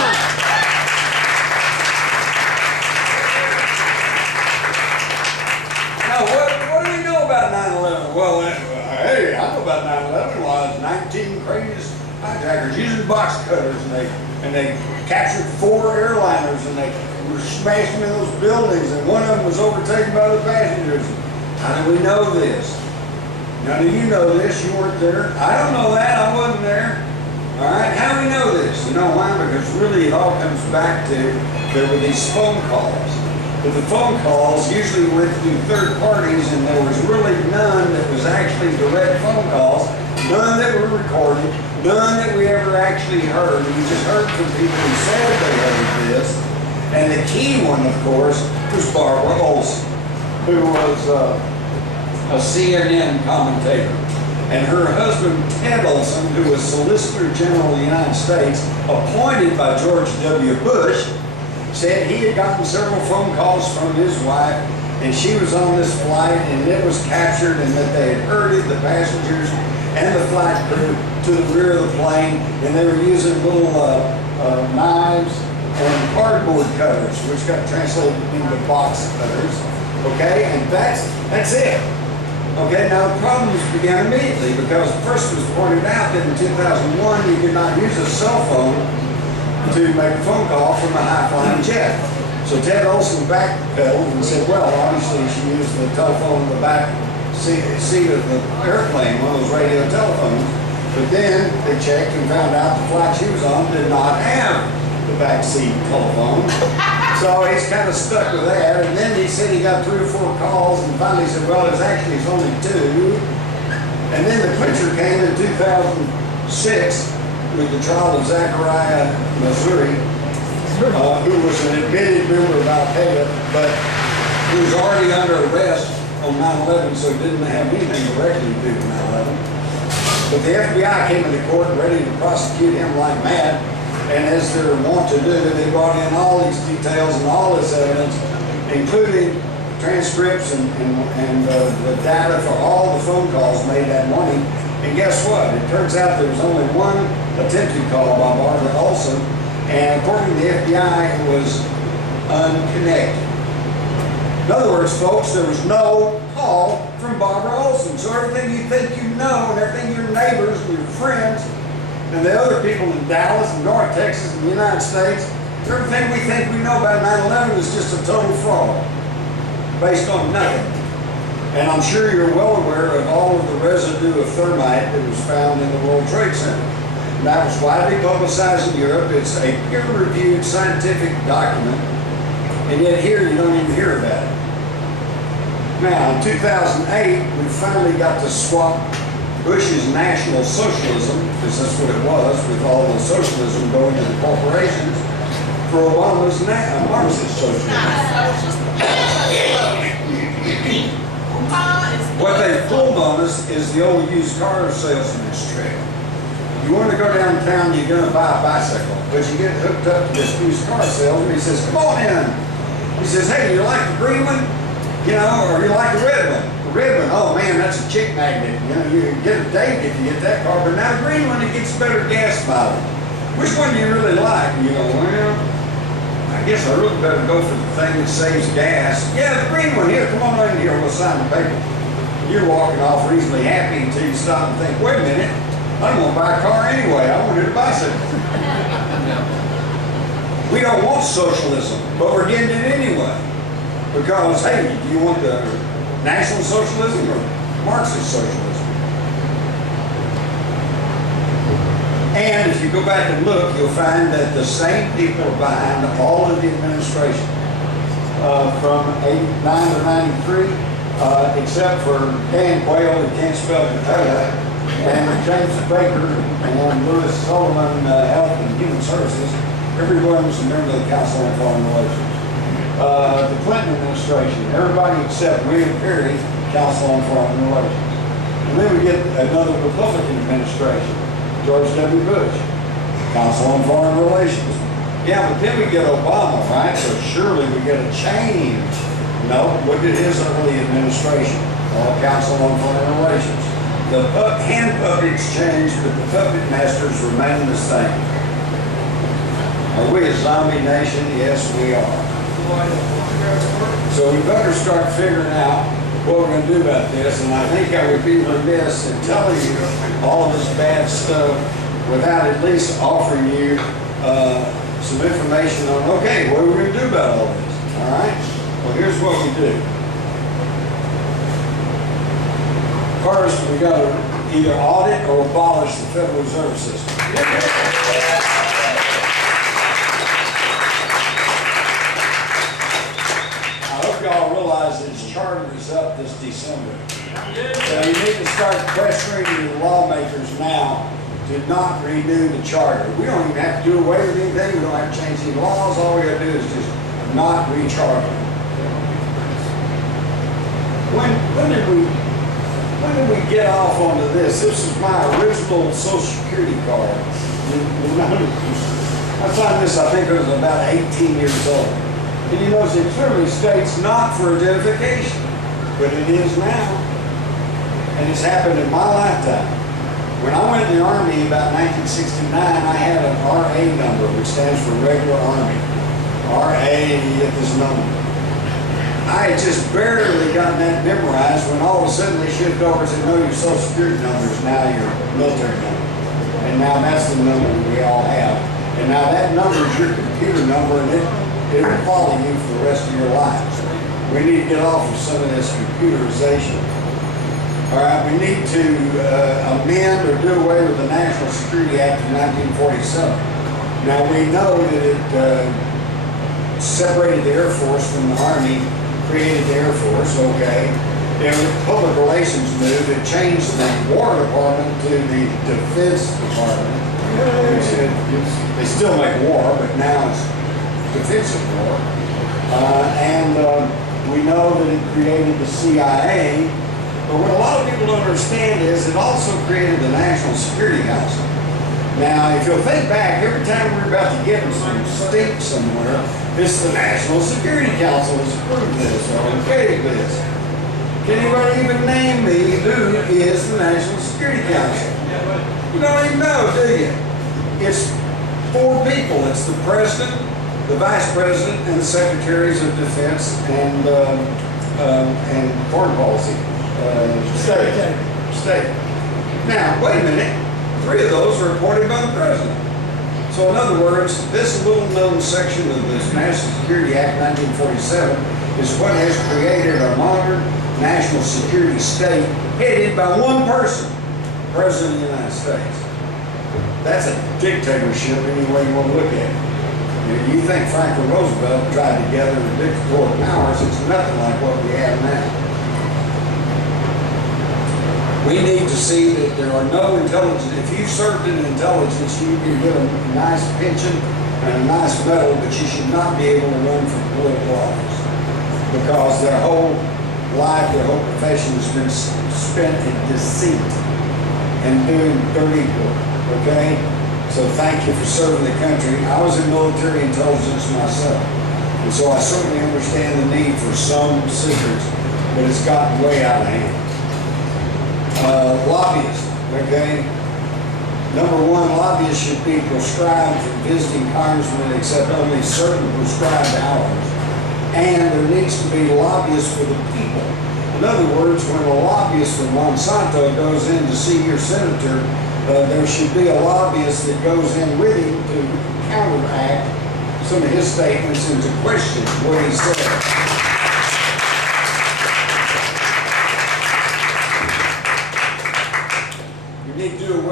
Now, what do we know about 9/11? Well, hey, I know about 9/11 was 19 crazy hijackers using box cutters, and they captured 4 airliners, and they were smashing in those buildings, and one of them was overtaken by the passengers. How do we know this? Now, do you know this? You weren't there. I don't know that. I wasn't there. All right. How do we know this? You know why? Because really it all comes back to there were these phone calls. But the phone calls usually went through third parties, and there was really none that was actually direct phone calls, none that were recorded, none that we ever actually heard. We just heard from people who said they heard this. And the key one, of course, was Barbara Olson, who was a CNN commentator. And her husband, Ted Olson, who was Solicitor General of the United States, appointed by George W. Bush, said he had gotten several phone calls from his wife, and she was on this flight, and it was captured, and that they had herded the passengers and the flight crew to the rear of the plane, and they were using little knives and cardboard cutters, which got translated into box cutters. Okay, and that's it. Okay, now the problems began immediately, because first it was pointed out that in 2001 you could not use a cell phone to make a phone call from a high-flying jet. So Ted Olson backpedaled and said, well, obviously she used the telephone in the back seat of the airplane, one of those radio telephones. But then they checked and found out the flight she was on did not have the back seat telephone. So he's kind of stuck with that. And then he said he got 3 or 4 calls and finally said, well, it's only 2. And then the clincher came in 2006 with the trial of Zachariah Missouri, who was an admitted member of Al-Qaeda, but who was already under arrest on 9/11, so didn't have anything directly to do with 9/11. But the FBI came into court ready to prosecute him like mad, and as they're wont to do, they brought in all these details and all this evidence, including transcripts and the data for all the phone calls made that morning. And guess what? It turns out there was only one attempted call by Barbara Olson, and according to the FBI, it was unconnected. In other words, folks, there was no call from Barbara Olson. So everything you think you know, and everything your neighbors and your friends, and the other people in Dallas and North Texas and the United States, everything we think we know about 9/11 is just a total fraud, based on nothing. And I'm sure you're well aware of all of the residue of thermite that was found in the World Trade Center. And that was widely publicized in Europe. It's a peer-reviewed scientific document, and yet here you don't even hear about it. Now, in 2008, we finally got to swap Bush's National Socialism, because that's what it was, with all the socialism going to the corporations, for Obama's Marxist socialism. What they pulled on us is the old used car salesman's trick. You want to go downtown, you're going to buy a bicycle, but you get hooked up to this used car salesman. He says, come on in. He says, hey, you like the green one? You know, or you like the red one? The red one, oh man, that's a chick magnet. You know, you get a date if you get that car, but now the green one, it gets better gas mileage. Which one do you really like? You go, well, I guess I really better go for the thing that saves gas. Yeah, the green one, here, come on in here, we'll sign the paper. You're walking off reasonably happy until you stop and think, wait a minute, I don't want to buy a car anyway, I wanted a bicycle. We don't want socialism, but we're getting it anyway. Because, hey, do you want the National Socialism or Marxist socialism? And if you go back and look, you'll find that the same people are behind all of the administration from 89 to 93, except for Dan Quayle, who can't spell Dakota, and James Baker and Louis Sullivan, Health and Human Services. Everyone was a member of the Council on Foreign Relations. The Clinton administration, everybody except William Perry, Council on Foreign Relations. And then we get another Republican administration, George W. Bush, Council on Foreign Relations. Yeah, but then we get Obama, right? So surely we get a change. No, look at his early administration, all Council on Foreign Relations. The hand puppets change, but the puppet masters remain the same. Are we a zombie nation? Yes, we are. So we better start figuring out what we're going to do about this, and I think I would be remiss in telling you all of this bad stuff without at least offering you some information on, okay, what are we going to do about all this? All right? Well, here's what we do. First, we got to either audit or abolish the Federal Reserve System. Y'all realize that his charter is up this December. So you need to start pressuring the lawmakers now to not renew the charter. We don't even have to do away with anything. We don't have to change any laws. All we got to do is just not recharter. When did we get off onto this? This is my original Social Security card. I signed this, I think it was about 18 years old. And you notice it clearly states not for identification, but it is now. And it's happened in my lifetime. When I went in the Army about 1969, I had an RA number, which stands for Regular Army. RA, and you get this number. I had just barely gotten that memorized when all of a sudden they shifted over and said, no, your Social Security number is now your military number. And now that's the number we all have. And now that number is your computer number, and it'll follow you for the rest of your life. We need to get off of some of this computerization. All right, we need to amend or do away with the National Security Act of 1947. Now we know that it separated the Air Force from the Army, created the Air Force, okay. And with the public relations move, it changed the War Department to the Defense Department. They still make war, but now it's defensive war. We know that it created the CIA, but what a lot of people don't understand is it also created the National Security Council. Now, if you'll think back, every time we're about to get some steak somewhere, it's the National Security Council has approved this or okayed this. Can anybody even name me who is the National Security Council? You don't even know, do you? It's 4 people. It's the President, the Vice President, and the Secretaries of Defense and Foreign Policy. State. Now, wait a minute. 3 of those are appointed by the President. So in other words, this little known section of this National Security Act 1947 is what has created a modern national security state headed by one person, President of the United States. That's a dictatorship any way you want to look at it. You think Franklin Roosevelt tried to gather the dictatorial powers, it's nothing like what we have now. We need to see that there are no intelligence. If you served in intelligence, you can get a nice pension and a nice medal, but you should not be able to run for political office because their whole life, their whole profession has been spent in deceit and doing dirty work, okay? So thank you for serving the country. I was in military intelligence myself, and so I certainly understand the need for some secrets, but it's gotten way out of hand. Lobbyists, okay? Number 1, lobbyists should be proscribed from visiting congressmen except only certain prescribed hours. And there needs to be lobbyists for the people. In other words, when a lobbyist from Monsanto goes in to see your senator, there should be a lobbyist that goes in with him to counteract some of his statements and to question what he said.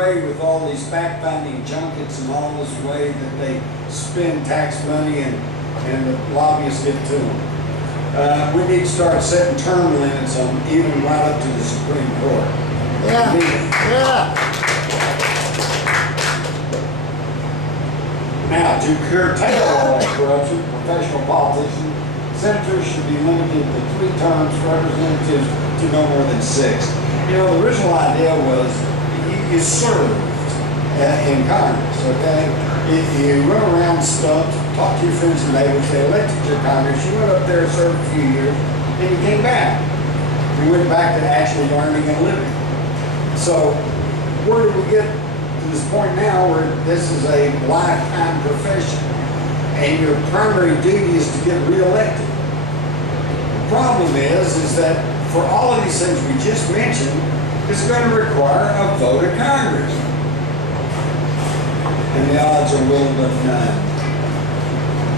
With all these fact-finding junkets and all this way that they spend tax money and the lobbyists get to them. We need to start setting term limits on even right up to the Supreme Court. Yeah. Now, to curtail all that corruption, professional politicians, senators should be limited to 3 terms, representatives to no more than 6. You know, the original idea was you served in Congress, okay? If you run around stuff, talk to your friends and neighbors, they elected you to Congress, you went up there, served a few years, then you came back. You went back to actually earning a living. So where did we get to this point now where this is a lifetime profession and your primary duty is to get reelected? The problem is that for all of these things we just mentioned, it's going to require a vote of Congress. And the odds are little but none.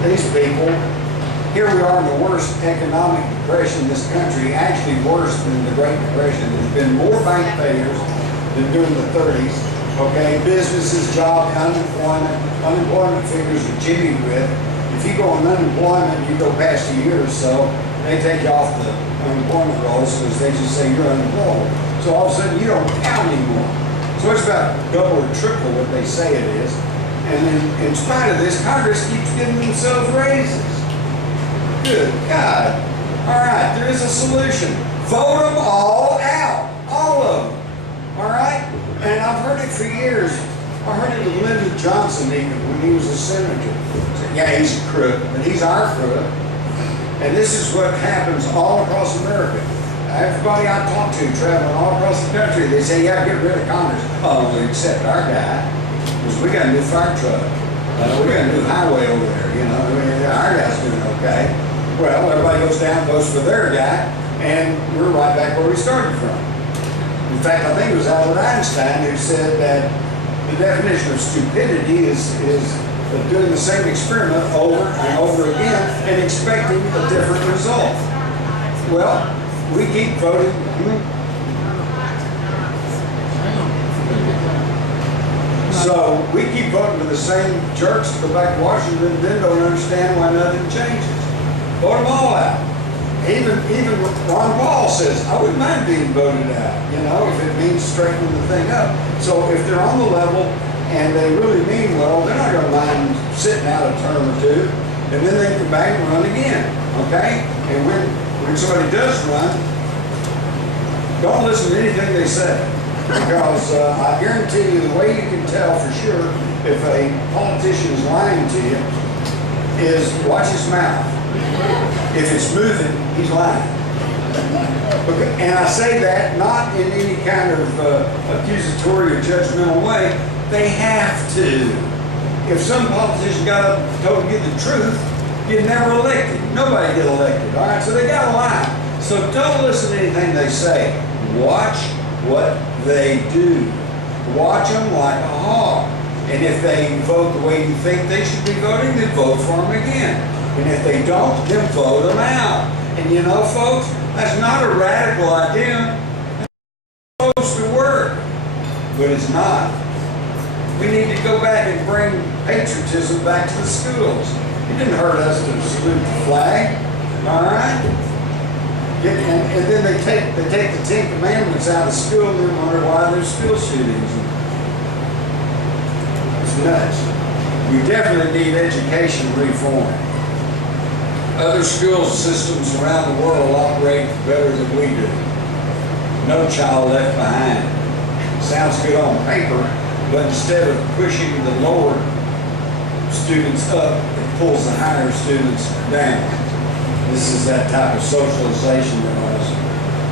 These people, here we are in the worst economic depression in this country, actually worse than the Great Depression. There's been more bank failures than during the 30s. Okay, businesses, job, unemployment figures are jimmied with. If you go on unemployment, you go past a year or so, they take you off the unemployment rolls because they just say you're unemployed. So all of a sudden you don't count anymore. So it's about double or triple what they say it is. And then in spite of this, Congress keeps giving themselves raises. Good God. All right, there is a solution. Vote them all out. All of them. All right? And I've heard it for years. I heard it with Lyndon Johnson even when he was a senator. Said, yeah, he's a crook, but he's our crook. And this is what happens all across America. Everybody I talk to traveling all across the country, they say, yeah, get rid of Congress. Oh, except our guy, because we got a new fire truck. We got a new highway over there, you know. Our guy's doing okay. Well, everybody goes down, votes for their guy, and we're right back where we started from. In fact, I think it was Albert Einstein who said that the definition of stupidity is of doing the same experiment over and over again and expecting a different result. Well, we keep voting. So we keep voting for the same church to go back to Washington, then don't understand why nothing changes. Vote them all out. Even Ron Paul says, I wouldn't mind being voted out, if it means straightening the thing up. So if they're on the level and they really mean well, they're not going to mind sitting out a term or two, and then they come back and run again, okay? And when somebody does run, don't listen to anything they say, because I guarantee you the way you can tell for sure if a politician is lying to you is watch his mouth. If it's moving, he's lying. Okay. And I say that not in any kind of accusatory or judgmental way. They have to. If some politician got up and told you the truth, you'd never elected. Nobody get elected, all right? So they got to lie. So don't listen to anything they say. Watch what they do. Watch them like a hawk. And if they vote the way you think they should be voting, then vote for them again. And if they don't, then vote them out. And folks, that's not a radical idea. It's supposed to work, but it's not. We need to go back and bring patriotism back to the schools. It didn't hurt us to salute the flag, all right? And then they take the Ten Commandments out of school and then wonder why there's school shootings. It's nuts. We definitely need education reform. Other school systems around the world operate better than we do. No child left behind. Sounds good on paper, but instead of pushing the lower students up, it pulls the higher students down. This is that type of socialization that I was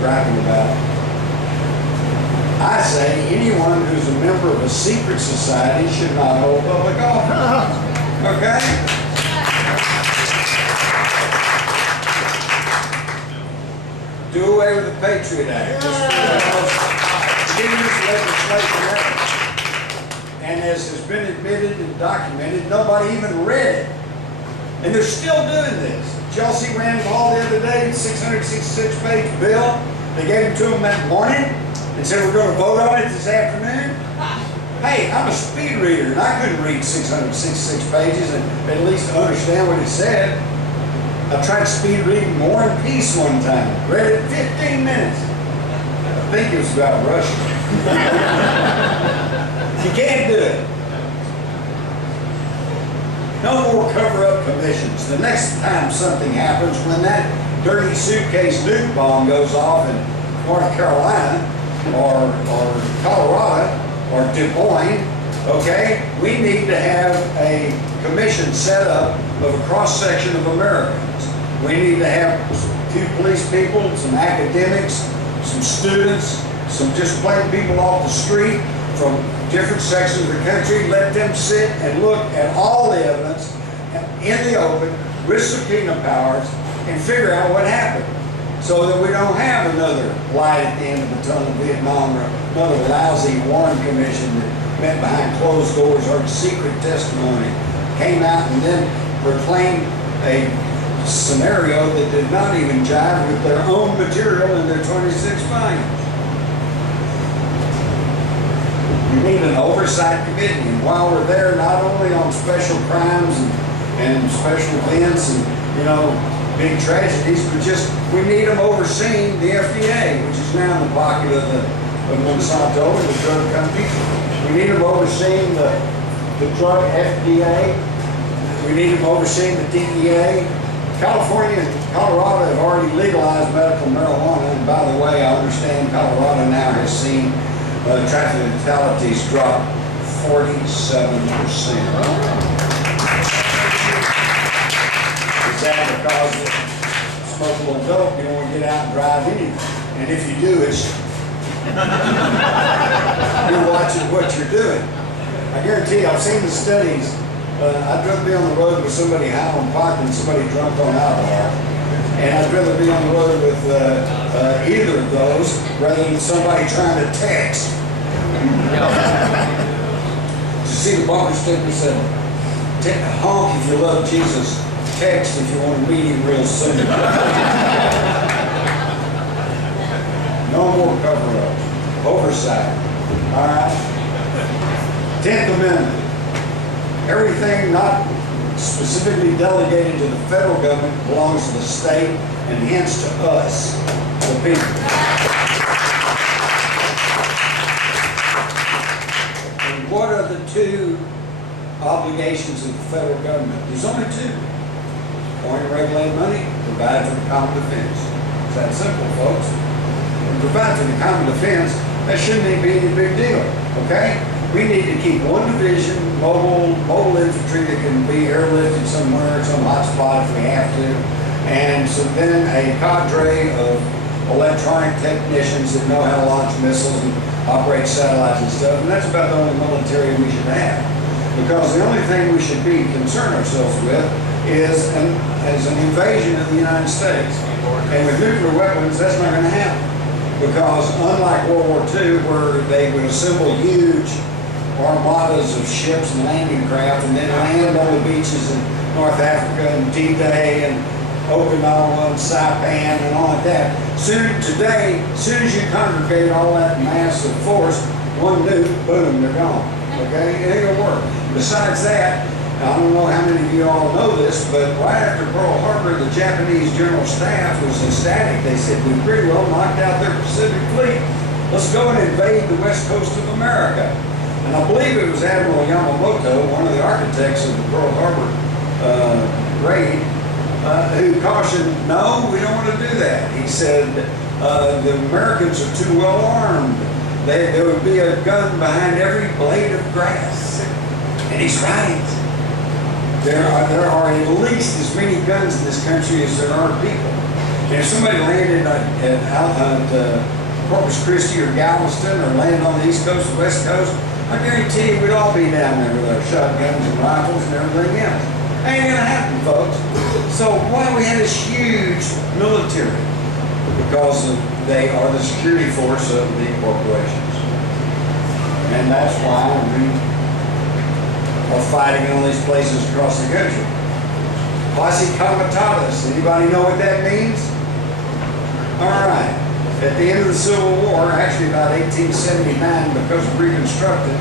rapping about. I say anyone who's a member of a secret society should not hold public office. Okay? Do away with the Patriot Act. Genius legislation ever. And as has been admitted and documented, nobody even read it. And they're still doing this. Chelsea Rand Paul the other day, a 666-page bill. They gave it to them that morning and said we're going to vote on it this afternoon. Hey, I'm a speed reader and I couldn't read 666 pages and at least understand what it said. I tried speed reading War and Peace one time. Read it 15 minutes. I think it was about Russia. You can't do it. No more cover-up commissions. The next time something happens, when that dirty suitcase nuke bomb goes off in North Carolina or Colorado or Des Moines, okay, we need to have a commission set up of a cross-section of Americans. We need to have a few police people, some academics, some students, some just plain people off the street from different sections of the country. Let them sit and look at all the evidence in the open with subpoena powers and figure out what happened so that we don't have another light at the end of the tunnel of Vietnam or another lousy Warren Commission that met behind closed doors or secret testimony, came out and then proclaimed a scenario that did not even jive with their own material in their 26 volumes. We need an oversight committee, and while we're there, not only on special crimes and special events and big tragedies, but just we need them overseeing the FDA, which is now in the pocket of Monsanto and the drug companies. We need them overseeing the drug FDA. We need them overseeing the DEA. California and Colorado have already legalized medical marijuana, and by the way, I understand Colorado now has seen traffic fatalities drop 47%. Is that because of smokable dope? You don't want to get out and drive anything, and if you do, it's you're watching what you're doing. I guarantee you, I've seen the studies. I'd rather be on the road with somebody high on pot than somebody drunk on alcohol. And I'd rather be on the road with either of those rather than somebody trying to text. Did you see the bumper sticker said, Honk if you love Jesus. Text if you want to meet him real soon. No more cover-up. Oversight. All right? 10th Amendment. Everything not specifically delegated to the federal government belongs to the state and hence to us, the people. And what are the two obligations of the federal government? There's only two. Appoint and regulate money, provide for the common defense. It's that simple, folks. And provide for the common defense, that shouldn't even be any big deal, okay? We need to keep one division, mobile infantry that can be airlifted somewhere, some hot spot if we have to, and so then a cadre of electronic technicians that know how to launch missiles and operate satellites and stuff, and that's about the only military we should have. Because the only thing we should be concerned ourselves with is an invasion of the United States. And with nuclear weapons, that's not going to happen. Because unlike World War II, where they would assemble huge armadas of ships and landing craft and then land on the beaches in North Africa and D-Day and Okinawa and Saipan and all like that. Today, as soon as you congregate all that massive force, one nuke, boom, they're gone. Okay? It ain't gonna work. Besides that, I don't know how many of you all know this, but right after Pearl Harbor, the Japanese General Staff was ecstatic. They said, we pretty well knocked out their Pacific Fleet. Let's go and invade the west coast of America. And I believe it was Admiral Yamamoto, one of the architects of the Pearl Harbor raid, who cautioned, no, we don't want to do that. He said, the Americans are too well armed. There would be a gun behind every blade of grass. And he's right. There are at least as many guns in this country as there are people. And if somebody landed at Corpus Christi or Galveston or landed on the East Coast or West Coast, I guarantee you we'd all be down there with our shotguns and rifles and everything else. Ain't gonna happen, folks. So why we have this huge military? Because they are the security force of the corporations. And that's why we are fighting in all these places across the country. Posse comitatus. Anybody know what that means? All right. At the end of the Civil War, actually about 1879, because of Reconstruction,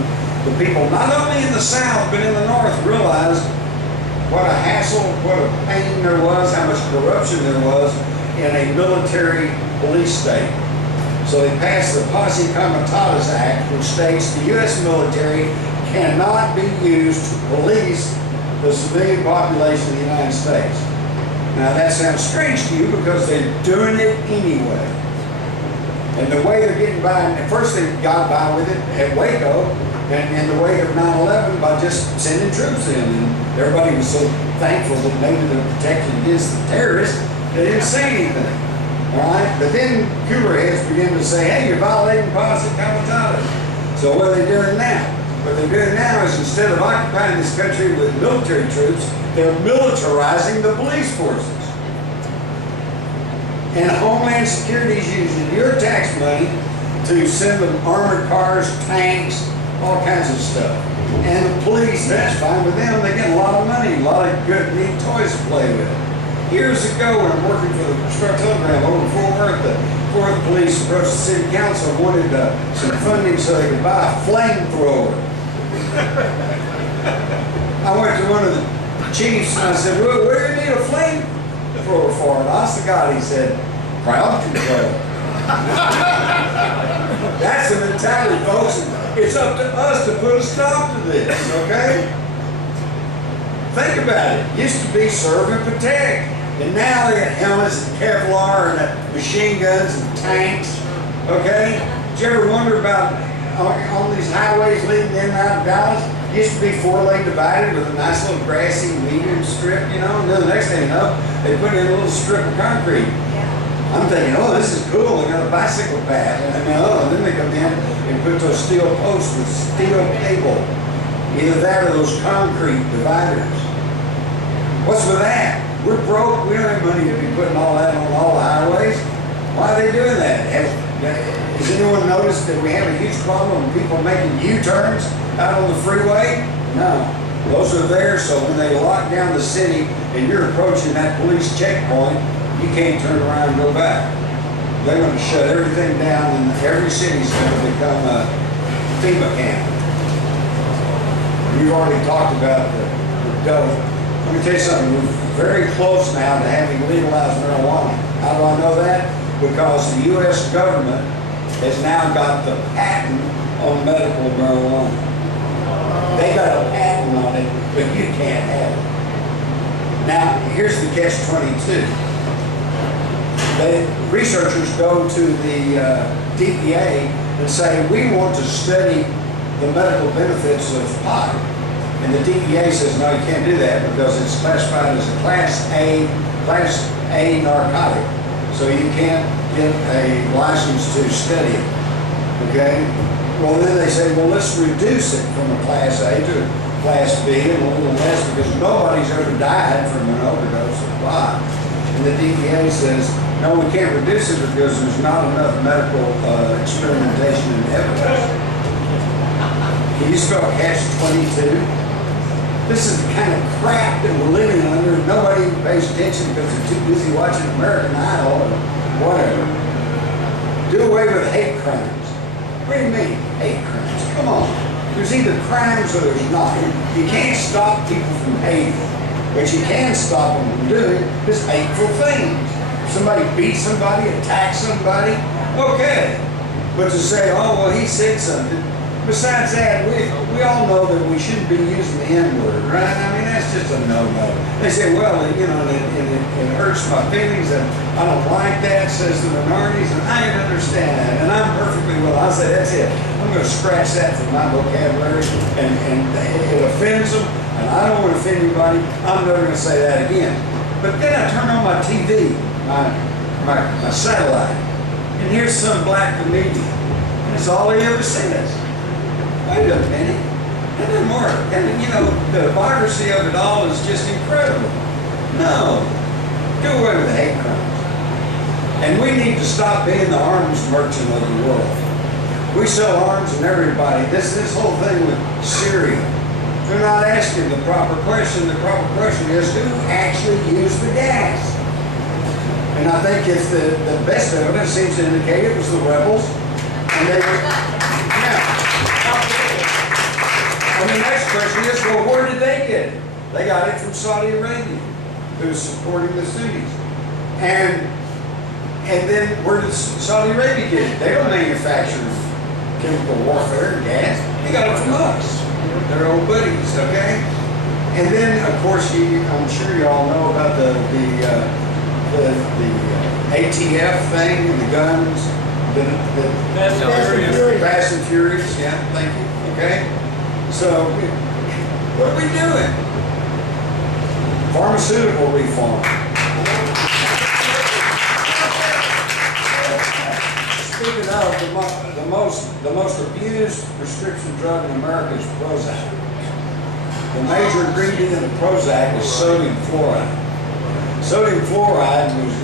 the people, not only in the South, but in the North, realized what a hassle, what a pain there was, how much corruption there was in a military police state. So they passed the Posse Comitatus Act, which states the U.S. military cannot be used to police the civilian population of the United States. Now that sounds strange to you because they're doing it anyway. And the way they're getting by, at first they got by with it at Waco, and in the wake of 9/11 by just sending troops in. And everybody was so thankful that maybe they're protected against the terrorists, they didn't say anything. All right? But then cooler heads began to say, hey, you're violating Posse Comitatus. So what are they doing now? What they're doing now is instead of occupying this country with military troops, they're militarizing the police forces. And Homeland Security is using your tax money to send them armored cars, tanks, all kinds of stuff. And the police, that's fine with them. They get a lot of money, a lot of good, neat toys to play with. Years ago, when I'm working for the Star Telegram over in Fort Worth, the Fort Worth Police approached the City Council and wanted some funding so they could buy a flamethrower. I went to one of the chiefs and I said, well, where do you need a flamethrower for? And honest to God, he said, crowd control. That's the mentality, folks. It's up to us to put a stop to this, okay? Think about it. It used to be serve and protect. And now they got helmets and Kevlar and machine guns and tanks, okay? Did you ever wonder about on these highways leading in and out of Dallas? It used to be 4-lane divided with a nice little grassy median strip, you know? And then the next thing you know, they put in a little strip of concrete. I'm thinking, oh, this is cool. They got a bicycle path. And then they come in and put those steel posts with steel cable. Either that or those concrete dividers. What's with that? We're broke. We don't have money to be putting all that on all the highways. Why are they doing that? Has anyone noticed that we have a huge problem with people making U-turns out on the freeway? No. Those are there so when they lock down the city and you're approaching that police checkpoint, you can't turn around and go back. They're going to shut everything down and every city's going to become a FEMA camp. We've already talked about the dope. Let me tell you something, we're very close now to having legalized marijuana. How do I know that? Because the U.S. government has now got the patent on medical marijuana. They got a patent on it, but you can't have it. Now, here's the catch-22. The researchers go to the DEA and say, we want to study the medical benefits of pot. And the DEA says, no, you can't do that because it's classified as a Class A narcotic. So you can't get a license to study it, okay? Well, then they say, well, let's reduce it from a Class A to a Class B and a little less because nobody's ever died from an overdose of pot. And the DEA says, no, we can't reduce it because there's not enough medical experimentation and evidence. Can you spell catch-22? This is the kind of crap that we're living under. Nobody pays attention because they're too busy watching American Idol or whatever. Do away with hate crimes. What do you mean, hate crimes? Come on. There's either crimes or there's not. You can't stop people from hating. What you can stop them from doing is hateful things. If somebody beats somebody, attacks somebody, okay. But to say, oh, well, he said something. Besides that, we all know that we shouldn't be using the N-word, right? I mean, that's just a no-no. They say, well, you know, it hurts my feelings, and I don't like that, says the minorities, and I can understand that, and I'm perfectly well. I say, that's it. I'm going to scratch that from my vocabulary, and it offends them, and I don't want to offend anybody. I'm never going to say that again. But then I turn on my TV, my satellite, and here's some black comedian, and it's all he ever says. Wait a minute. And then more. And you know, the hypocrisy of it all is just incredible. No. Do away with the hate crimes. And we need to stop being the arms merchant of the world. We sell arms and everybody. This whole thing with Syria. They're not asking the proper question. The proper question is who actually used the gas? And I think it's the best evidence seems to indicate it was the rebels. And they were, yeah. And the next question is, well, where did they get it? They got it from Saudi Arabia, who's supporting the Sunnis. And then where did Saudi Arabia get it? They don't manufacture chemical warfare and gas. They got it from us. They're old buddies, okay? And then, of course, I'm sure you all know about the ATF thing and the guns. Fast and Furious, yeah, thank you, okay? So, what are we doing? Pharmaceutical reform. Speaking of, the most abused prescription drug in America is Prozac. The major ingredient in Prozac is sodium fluoride. Sodium fluoride was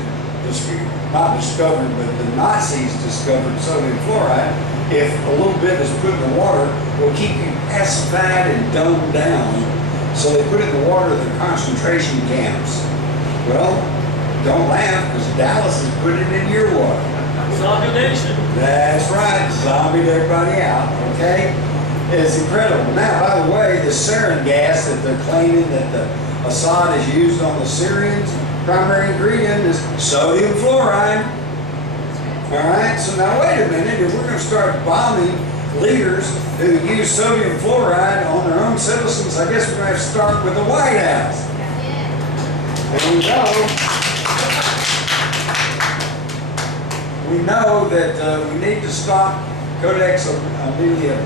not discovered, but the Nazis discovered sodium fluoride. If a little bit is put in the water, it will keep you pacified and dumbed down. So they put it in the water at the concentration camps. Well, don't laugh, because Dallas has put it in your water. Zombie Nation. That's right, zombied everybody out, okay? It's incredible. Now, by the way, the sarin gas that they're claiming that the Assad has used on the Syrians, primary ingredient is sodium fluoride. All right, so now wait a minute. If we're going to start bombing leaders who use sodium fluoride on their own citizens, I guess we're going to have to start with the White House. And we know that we need to stop Codex Amelia,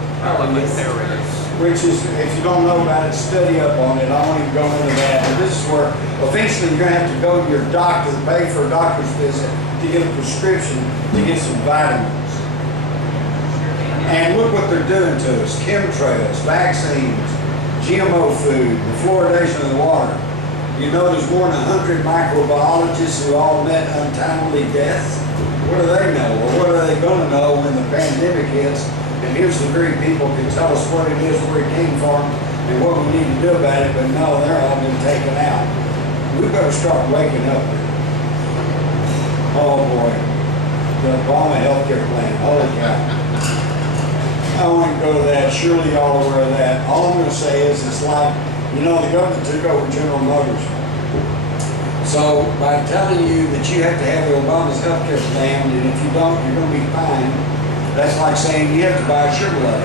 which is, if you don't know about it, study up on it. I won't even go into that. But this is where eventually you're going to have to go to your doctor, pay for a doctor's visit to get a prescription to get some vitamins. And look what they're doing to us. Chemtrails, vaccines, GMO food, the fluoridation of the water. You know there's more than 100 microbiologists who all met untimely deaths. What do they know? Or what are they going to know when the pandemic hits? And here's the very people who can tell us what it is, where it came from, and what we need to do about it, but no, they're all been taken out. We better start waking up. Oh boy, the Obama healthcare plan, holy cow. I want to go to that, surely y'all are aware of that. All I'm going to say is it's like, you know, the government took over General Motors. So by telling you that you have to have the Obama's healthcare plan, and if you don't, you're going to be fined, that's like saying you have to buy a Chevrolet.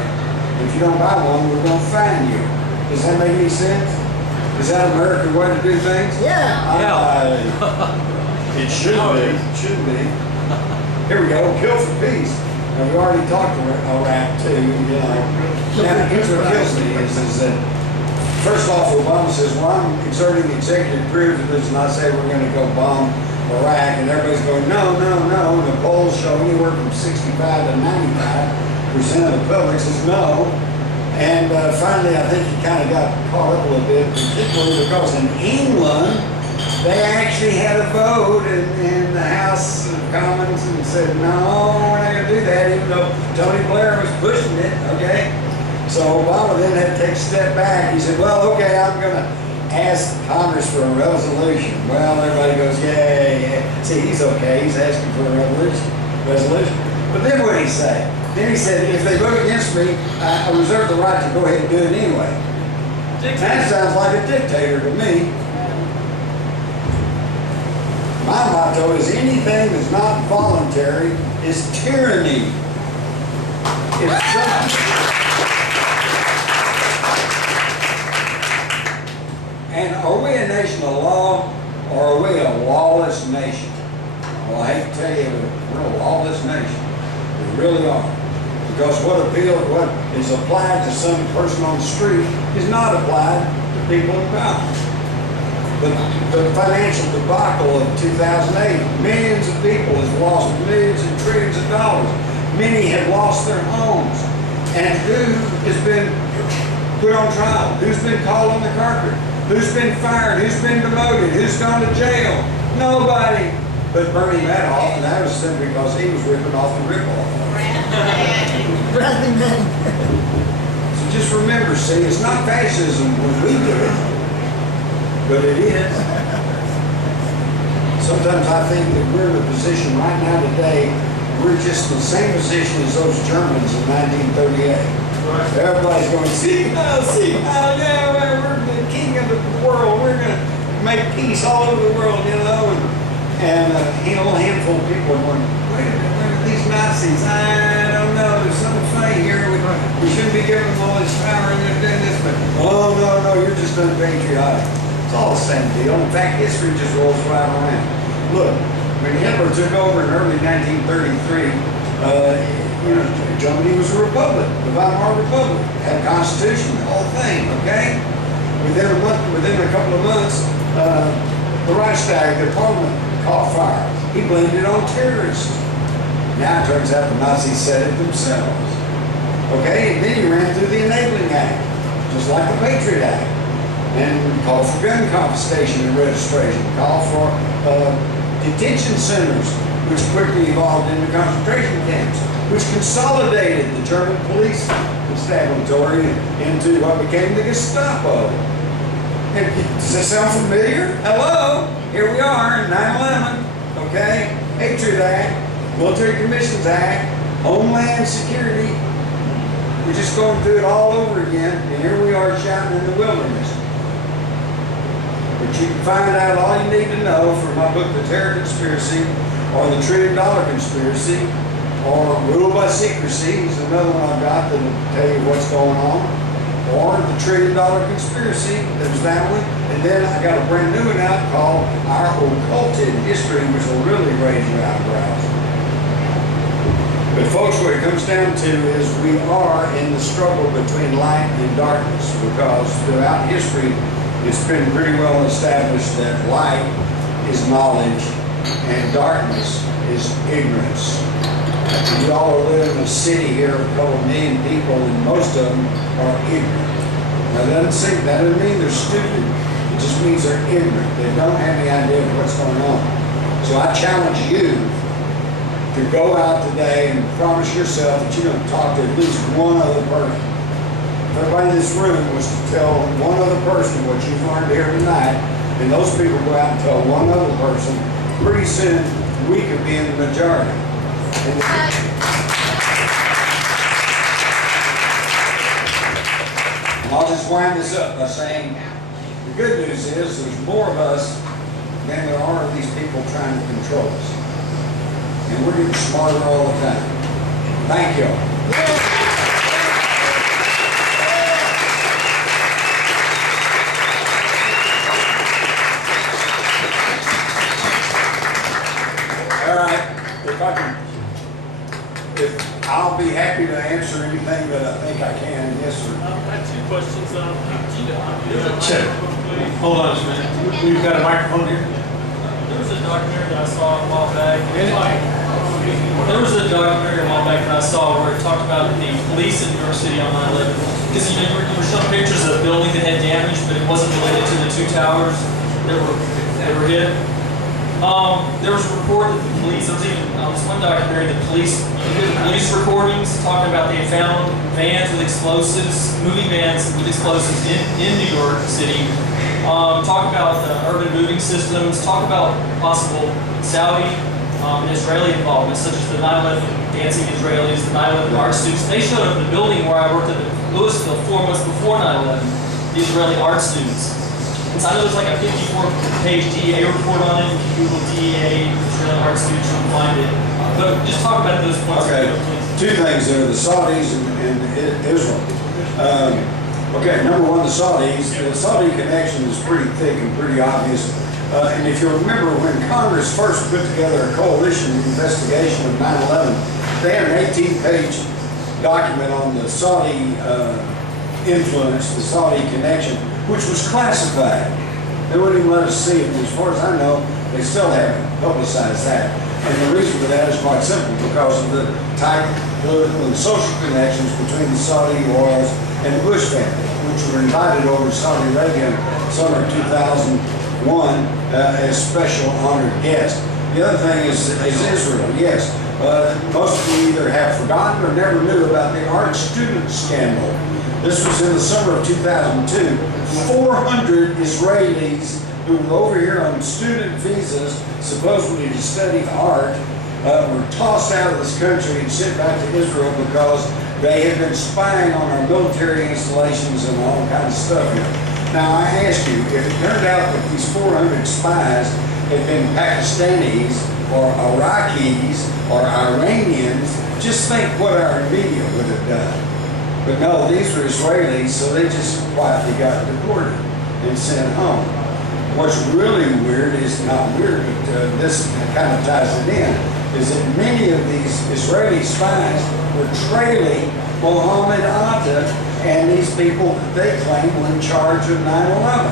If you don't buy one, we're going to fine you. Does that make any sense? Is that an American way to do things? Yeah. It should be. It should be. Here we go. Kill for peace. Now, we already talked Iraq too, you know. Now, here's what kills me is that, first off, Obama says, well, I'm exerting executive privileges and I say we're going to go bomb Iraq, and everybody's going, no, no, no. And the polls show anywhere from 65 to 95% of the public says no. And finally, I think he kind of got caught up a little bit, particularly because in England, they actually had a vote in the House of Commons and said, no, we're not going to do that, even though Tony Blair was pushing it, okay? So Obama then had to take a step back. He said, well, okay, I'm going to ask Congress for a resolution. Well, everybody goes, yeah. See, he's okay. He's asking for a resolution. But then what did he say? Then he said, if they vote against me, I reserve the right to go ahead and do it anyway. That sounds like a dictator to me. My motto is anything that's not voluntary is tyranny. And are we a nation of law, or are we a lawless nation? Well, I hate to tell you, we're a lawless nation. We really are. Because what is applied to some person on the street is not applied to people in power. The financial debacle of 2008, millions of people have lost millions and trillions of dollars. Many have lost their homes. And who has been put on trial? Who's been called on the carpet? Who's been fired? Who's been demoted? Who's gone to jail? Nobody but Bernie Madoff, and that was simply because he was ripping off the rip-off. So just remember, see, it's not fascism when we do it, but it is. Sometimes I think that we're in a position right now today, we're just in the same position as those Germans in 1938. Right. Everybody's going, yeah, we're the king of the world. We're going to make peace all over the world, you know. And a handful of people are going, wait a minute, these Nazis, I don't know, there's something funny here. We shouldn't be giving them all this power and they're doing this, but oh, no, you're just unpatriotic. It's all the same deal. In fact, history just rolls right around. Look, when Hitler took over in early 1933, Germany was a republic, the Weimar Republic, had a constitution, the whole thing, okay? Within a couple of months, the Reichstag, the parliament, caught fire. He blamed it on terrorists. Now it turns out the Nazis said it themselves. Okay, and then he ran through the Enabling Act, just like the Patriot Act, and called for gun confiscation and registration, called for detention centers, which quickly evolved into concentration camps, which consolidated the German police constabulary into what became the Gestapo. Does that sound familiar? Hello? Here we are in 9/11, okay? Patriot Act, Military Commissions Act, Homeland Security. We're just going through it all over again, and here we are shouting in the wilderness. But you can find out all you need to know from my book, The Terror Conspiracy, or The $1 Trillion Conspiracy, or Rule by Secrecy is another one I've got that will tell you what's going on, or The $1 Trillion Conspiracy, there's that one, and then I got a brand new one out called Our Occulted History, which will really raise your eyebrows. But folks, what it comes down to is we are in the struggle between light and darkness, because throughout history it's been pretty well established that light is knowledge and darkness is ignorance. We all live in a city here of a couple million people, and most of them are ignorant. Now that doesn't mean they're stupid. It just means they're ignorant. They don't have any idea of what's going on. So I challenge you to go out today and promise yourself that you're going to talk to at least one other person. everybody in this room was to tell one other person what you've learned here tonight, and those people go out and tell one other person, pretty soon we could be in the majority. And I'll just wind this up by saying the good news is there's more of us than there are of these people trying to control us. And we're getting smarter all the time. Thank you. All right, I'll be happy to answer anything that I think I can. Yes, sir. I have two questions. Check. Hold on just a minute. We've got a microphone here. There was a documentary that I saw a while back. There was a documentary a while back that I saw where it talked about the police in New York City on 9/11. Because you were showing pictures of the building that had damage, but it wasn't related to the two towers that were hit. There was a report that the police, there was even on this one documentary, the police recordings talking about they found vans with explosives, moving vans with explosives in New York City. Talk about urban moving systems, talk about possible Saudi and Israeli involvement, such as the 9/11 dancing Israelis, the 9/11 art students. They showed up in the building where I worked at Louisville 4 months before 9/11, the Israeli art students. And so I know there's like a 54-page DEA report on it. If you Google DEA, Israeli art students, you'll find it. But just talk about those points. Okay, two things there, the Saudis and Israel. Okay, number one, the Saudi connection is pretty thick and pretty obvious. And if you remember when Congress first put together a coalition investigation of 9/11, they had an 18-page document on the Saudi influence, the Saudi connection, which was classified. They wouldn't even let us see it. And as far as I know, they still haven't publicized that. And the reason for that is quite simple, because of the tight political and social connections between the Saudi royals and the Bush family, which were invited over to Saudi Arabia in summer of 2001 as special honored guests. The other thing is Israel. Yes, most of you either have forgotten or never knew about the art student scandal. This was in the summer of 2002. 400 Israelis who were over here on student visas, supposedly to study art, were tossed out of this country and sent back to Israel because they had been spying on our military installations and all kinds of stuff here. Now I ask you, if it turned out that these 400 spies had been Pakistanis or Iraqis or Iranians, just think what our media would have done. But no, these were Israelis, so they just quietly got deported and sent home. What's really weird is, not weird, but this kind of ties it in, is that many of these Israeli spies were trailing Mohammed Atta and these people that they claim were in charge of 9/11.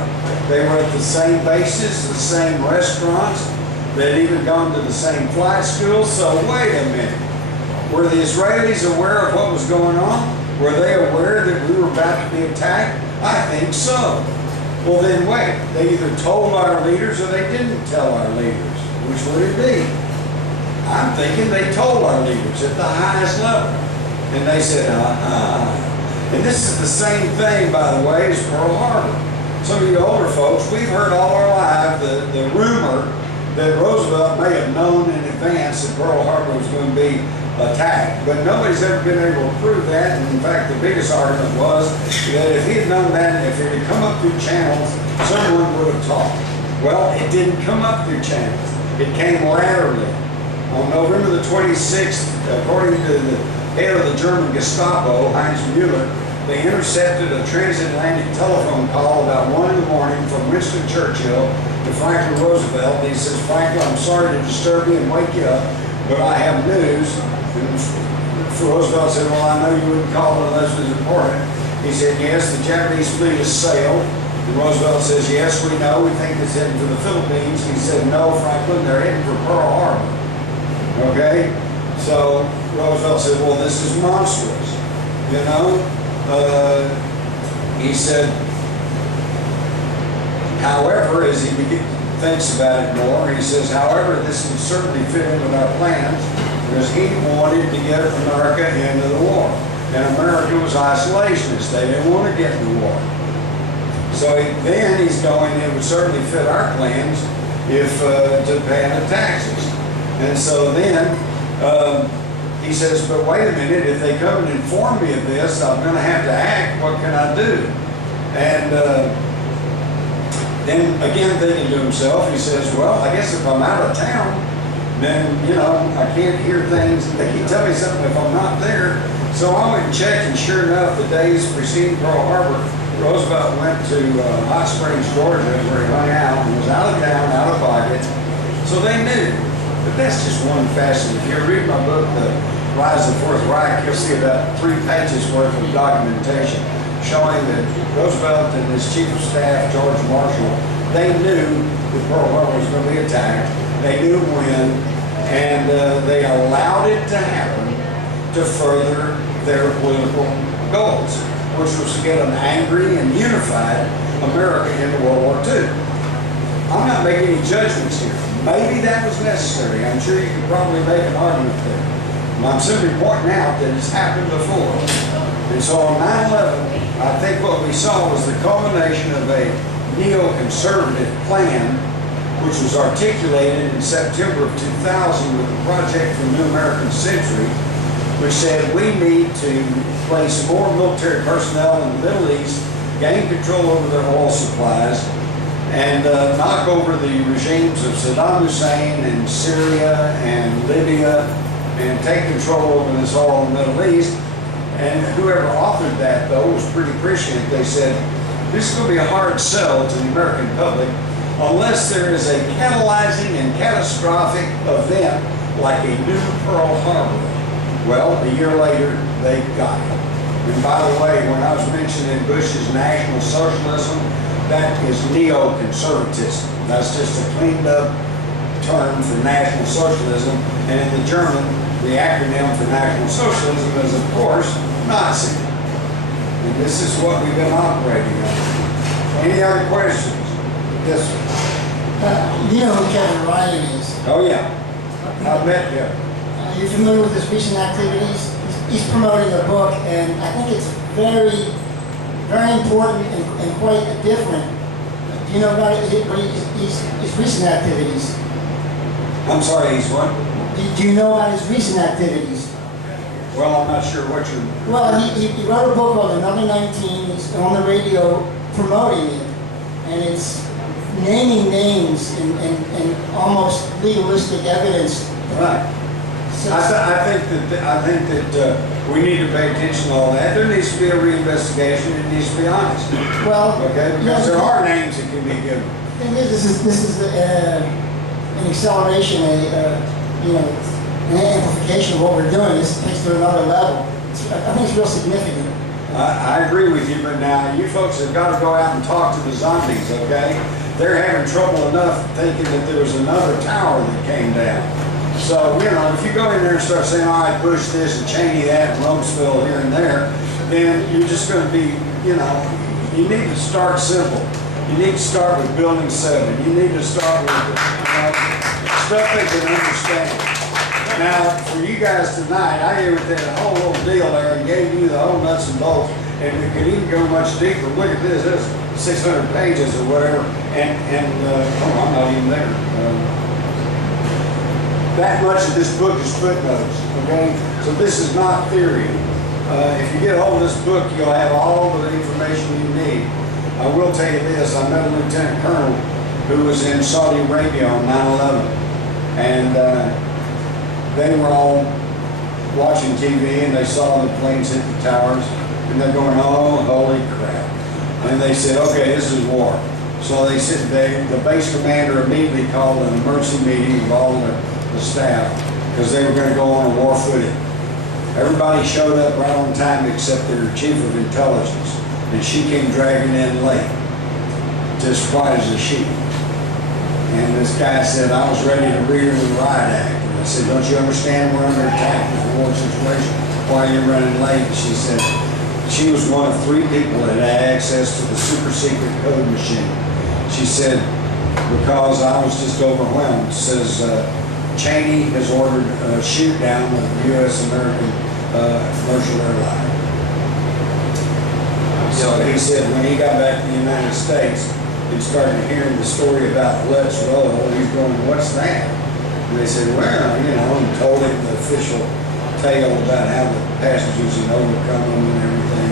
They were at the same bases, the same restaurants, they'd even gone to the same flight schools. So wait a minute, were the Israelis aware of what was going on? Were they aware that we were about to be attacked? I think so. Well then wait, they either told our leaders or they didn't tell our leaders. Which would it be? I'm thinking they told our leaders at the highest level. And they said, And this is the same thing, by the way, as Pearl Harbor. Some of you older folks, we've heard all our life the rumor that Roosevelt may have known in advance that Pearl Harbor was going to be attacked. But nobody's ever been able to prove that. And in fact, the biggest argument was that if he had known that, and if it had come up through channels, someone would have talked. Well, it didn't come up through channels. It came laterally. On November the 26th, according to the head of the German Gestapo, Heinz Müller, they intercepted a transatlantic telephone call about 1 in the morning from Winston Churchill to Franklin Roosevelt. He says, Franklin, I'm sorry to disturb you and wake you up, but I have news. And Roosevelt said, well, I know you wouldn't call unless it was important. He said, yes, the Japanese fleet has sailed. And Roosevelt says, yes, we know. We think it's heading to the Philippines. He said, no, Franklin, they're heading for Pearl Harbor. Okay? So Roosevelt said, well, this is monstrous. You know? He said, however, as he thinks about it more, he says, however, this can certainly fit in with our plans because he wanted to get America into the war. and America was isolationist. They didn't want to get in the war. So then he's going, it would certainly fit our plans if to pay the taxes. And so then he says, but wait a minute, if they come and inform me of this, I'm going to have to act. What can I do? And then again, thinking to himself, he says, well, I guess if I'm out of town, then, you know, I can't hear things. They can tell me something if I'm not there. So I went and checked, and sure enough, the days preceding Pearl Harbor, Roosevelt went to Hot Springs, Georgia, where he hung out and was out of town, out of pocket. So they knew. But that's just one facet. If you read my book, The Rise of the Fourth Reich, you'll see about 3 pages worth of documentation showing that Roosevelt and his chief of staff, George Marshall, they knew that Pearl Harbor was going to be attacked. They knew when, and they allowed it to happen to further their political goals, which was to get an angry and unified America into World War II. I'm not making any judgments here. Maybe that was necessary. I'm sure you could probably make an argument there. I'm simply pointing out that it's happened before. And so on 9/11, I think what we saw was the culmination of a neoconservative plan, which was articulated in September of 2000 with the Project for the New American Century, which said we need to place more military personnel in the Middle East, gain control over their oil supplies, and knock over the regimes of Saddam Hussein and Syria and Libya, and take control over this oil in the Middle East. And whoever authored that, though, was pretty prescient. They said, this is going to be a hard sell to the American public unless there is a catalyzing and catastrophic event like a new Pearl Harbor. Well, a year later, they got it. And by the way, when I was mentioning Bush's National Socialism, that is neoconservatism. That's just a cleaned up term for National Socialism. And in the German, the acronym for National Socialism is, of course, Nazi. And this is what we've been operating on. Any other questions? Yes, sir. You know who Kevin Ryan is. Oh, yeah. I've met you. Are you familiar with his recent activities? He's promoting a book, and I think it's very, very important and quite different. Do you know about his recent activities? I'm sorry, he's what? Do you know about his recent activities? Well, I'm not sure what you're... Well, he wrote a book called Another 19. He's on the radio promoting it, and it's naming names and almost legalistic evidence. Right. So, I think that we need to pay attention to all that. There needs to be a reinvestigation. It needs to be honest. well, Okay? Because there are names that can be given. thing is, this is an acceleration, an amplification of what we're doing. This takes to another level. I think it's real significant. I agree with you, but now you folks have got to go out and talk to the zombies, okay? They're having trouble enough thinking that there was another tower that came down. So, you know, if you go in there and start saying, all right, Bush this and Cheney that and Rumsfeld here and there, then you're just going to be, you know, you need to start simple. You need to start with Building 7. You need to start with, stuff they can understand. Now, for you guys tonight, I gave it that whole little deal there and gave you the whole nuts and bolts, and we could even go much deeper. Look at this, this 600 pages or whatever, and I'm not even there. That much of this book is footnotes, okay? So this is not theory. If you get hold of this book, you'll have all the information you need. I will tell you this, I met a lieutenant colonel who was in Saudi Arabia on 9/11, and they were all watching TV and they saw the planes hit the towers, and they're going, oh, holy crap. And they said, okay, this is war. So they said, the base commander immediately called an emergency meeting of all the staff, because they were going to go on a war footing. Everybody showed up right on time except their chief of intelligence, and she came dragging in late, just quiet as a sheep. And this guy said, I was ready to read her the riot act. And I said, don't you understand we're under attack? It's a war situation. Why are you running late? She said, she was one of 3 people that had access to the super secret code machine. She said, because I was just overwhelmed. Says, Cheney has ordered a shoot down of U.S. American commercial airline. So he said when he got back to the United States and started hearing the story about Let's Roll, he's going, what's that? And they said, well, you know, and told him the official tale about how the passengers had overcome them and everything.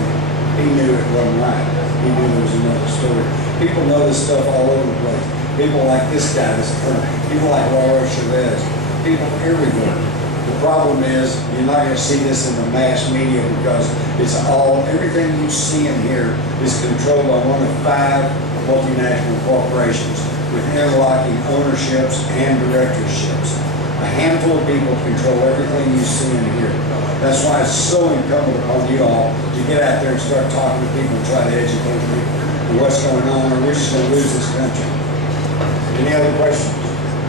He knew it wasn't right. He knew there was another story. People know this stuff all over the place. People like this guy, this colonel. People like Laura Chavez. People everywhere. The problem is you're not going to see this in the mass media because it's all, everything you see in here is controlled by one of 5 multinational corporations with interlocking ownerships and directorships. A handful of people control everything you see in here. That's why it's so incumbent upon you all to get out there and start talking to people and try to educate people on what's going on, or we're just going to lose this country. Any other questions?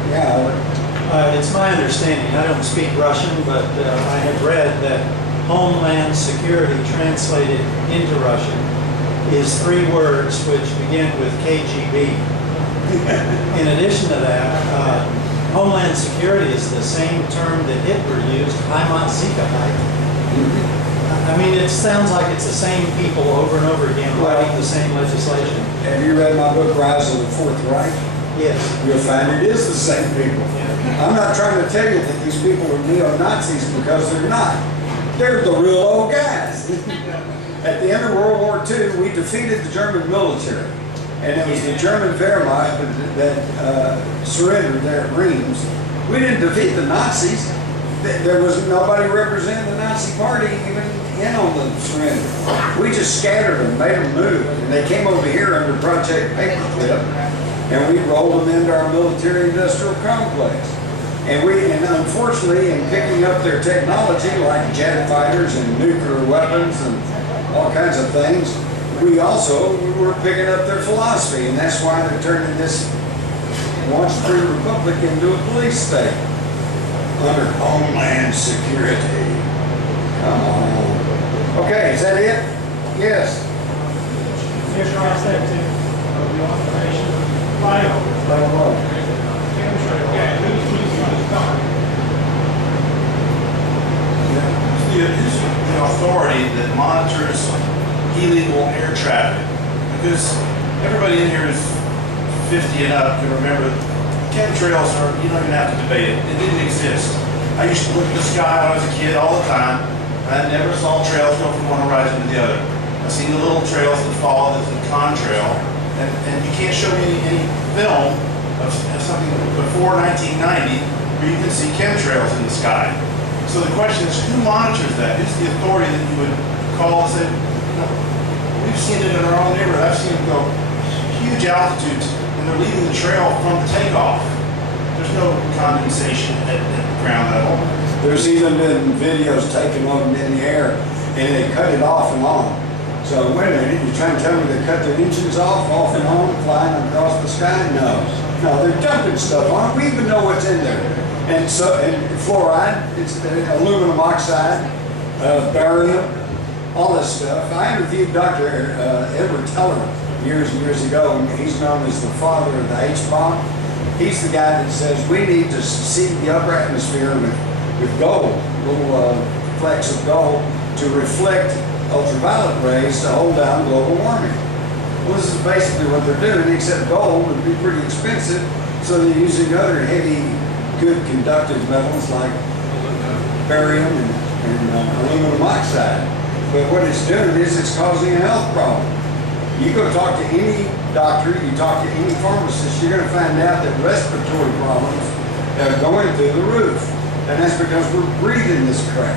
Yeah, Albert. It's my understanding, I don't speak Russian, but I have read that Homeland Security translated into Russian is 3 words which begin with KGB. In addition to that, Homeland Security is the same term that Hitler used, Heimatsicherheit. I mean, it sounds like it's the same people over and over again writing the same legislation. Have you read my book, Rise of the Fourth Reich? Yes. You'll find it is the same people. I'm not trying to tell you that these people are neo-Nazis because they're not. They're the real old guys. At the end of World War II, we defeated the German military. And it was the German Wehrmacht that surrendered there at Reims. We didn't defeat the Nazis. There was nobody representing the Nazi party even in on the surrender. We just scattered them, made them move. And they came over here under Project Paperclip. And we rolled them into our military-industrial complex. And unfortunately, in picking up their technology, like jet fighters and nuclear weapons and all kinds of things, we were picking up their philosophy, and that's why they're turning this once free republic into a police state under Homeland Security. Come on. Okay, is that it? Yes. Commissioner, I said to the authorization, Who's the authority that monitors illegal air traffic? Because everybody in here is 50 and up can remember chemtrails you don't even have to debate it. It didn't exist. I used to look at the sky when I was a kid all the time. I never saw trails go from one horizon to the other. I seen the little trails that fall as a contrail, and you can't show me any film of something before 1990 where you can see chemtrails in the sky. So the question is, who monitors that? Who's the authority that you would call and say, no, we've seen it in our own neighborhood. I've seen them go huge altitudes, and they're leaving the trail from the takeoff. There's no condensation at ground level. There's even been videos taken of them in the air, and they cut it off and on. So wait a minute, you're trying to tell me they cut their engines off and on, flying across the sky? No, they're dumping stuff on it. We even know what's in there. And fluoride, it's aluminum oxide, barium, all this stuff. I interviewed Dr. Edward Teller years and years ago, and he's known as the father of the H-bomb. He's the guy that says we need to seed the upper atmosphere with gold, little flecks of gold, to reflect ultraviolet rays to hold down global warming. Well, this is basically what they're doing, except gold would be pretty expensive, so they're using other heavy, good conductive metals like barium and aluminum oxide. But what it's doing is it's causing a health problem. You go talk to any doctor, you talk to any pharmacist, you're going to find out that respiratory problems are going through the roof. And that's because we're breathing this crap.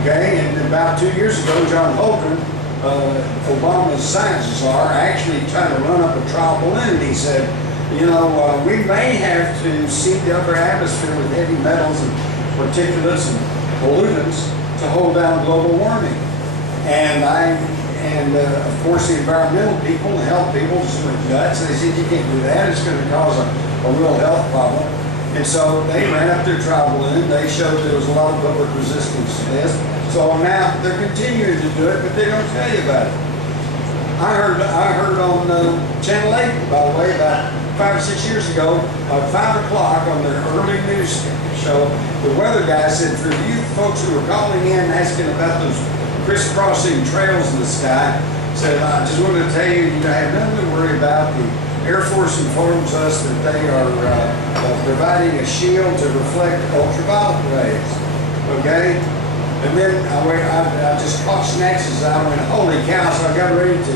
Okay? And about 2 years ago, John Hogan, Obama's science czar, actually tried to run up a trial balloon. He said, you know, we may have to seed the upper atmosphere with heavy metals and particulates and pollutants to hold down global warming. And of course, the environmental people, the health people, just went nuts. They said, you can't do that. It's going to cause a real health problem. And so they ran up their trial balloon. They showed there was a lot of public resistance to this. So now they're continuing to do it, but they don't tell you about it. I heard on Channel 8, by the way, about 5 or 6 years ago, at 5 o'clock on their early news show, the weather guy said, for you folks who are calling in asking about those crisscrossing trails in the sky. Said, I just wanted to tell you, you have nothing to worry about. The Air Force informs us that they are providing a shield to reflect ultraviolet rays. Okay? And then I just caught snatches. I went, holy cow, so I got ready to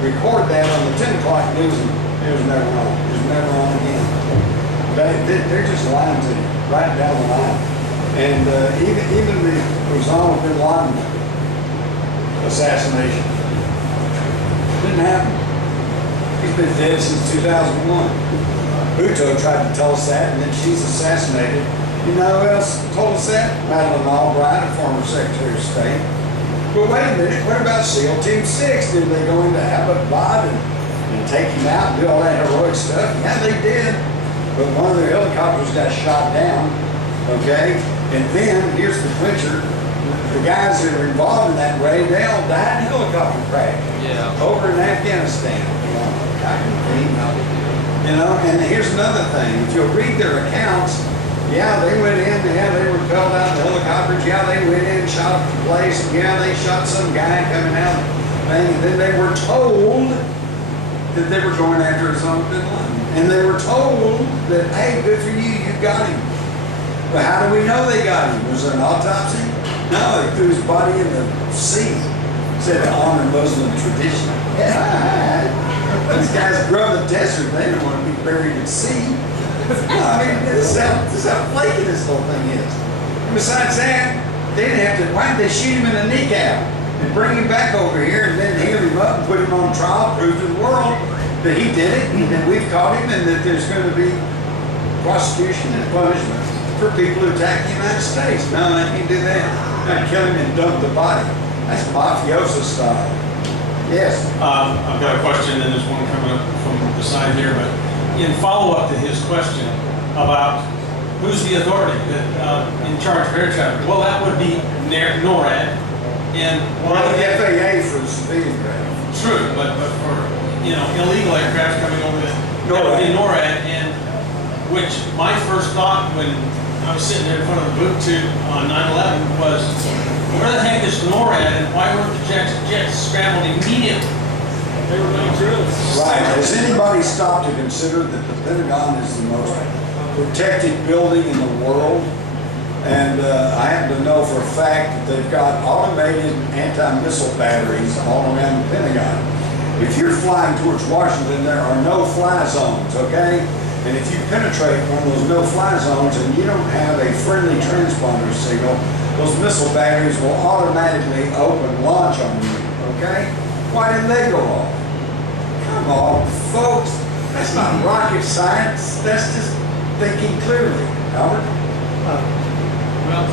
record that on the 10 o'clock news, and it was never on. It was never on again. They're just lying to you, right down the line. And even the Osama bin Laden assassination didn't happen. He's been dead since 2001. Bhutto tried to tell us that, and then she's assassinated. You know who else told us that? Madeleine Albright, a former Secretary of State. But wait a minute, what about SEAL Team 6? Did they go into Abbottabad and take him out and do all that heroic stuff? Yeah, they did. But one of their helicopters got shot down, okay? And then, here's the clincher, the guys that are involved in that raid, they all died in a helicopter crash. Yeah. Over in Afghanistan. You know, and here's another thing. If you'll read their accounts, yeah, they went in, yeah, they were propelled out in helicopters, yeah, they went in, shot up the place, yeah, they shot some guy coming out, and then they were told that they were going after Osama bin Laden. And they were told that, hey, good for you, you got him. But how do we know they got him? Was there an autopsy? No, they threw his body in the sea. Said to honor Muslim tradition. Yeah, these guys grew up in the desert, they didn't want to be buried at sea. No, I mean, this is how flaky this whole thing is. And besides that, they didn't have to, why did they shoot him in the kneecap and bring him back over here and then heal him up and put him on trial, prove to the world that he did it and that we've caught him and that there's going to be prosecution and punishment for people who attack the United States. No, they can't do that. Not kill him and dump the body. That's mafioso style. Yes. I've got a question, and there's one coming up from the side here, but in follow-up to his question about who's the authority that in charge of air traffic, well, that would be NORAD, and Well, the FAA for the civilian craft. true, but for illegal aircraft coming over, that would be NORAD, and which my first thought when I was sitting there in front of the boot tube on 9/11 was, where the heck is NORAD, and why weren't the jets scrambled immediately? They were being drilled. Right. Has anybody stopped to consider that the Pentagon is the most protected building in the world? And I happen to know for a fact that they've got automated anti-missile batteries all around the Pentagon. If you're flying towards Washington, there are no-fly zones, okay? And if you penetrate one of those no-fly zones and you don't have a friendly transponder signal, those missile batteries will automatically launch on you, okay? Why didn't they go off? Come on, folks. That's not rocket science. That's just thinking clearly. Albert? Well,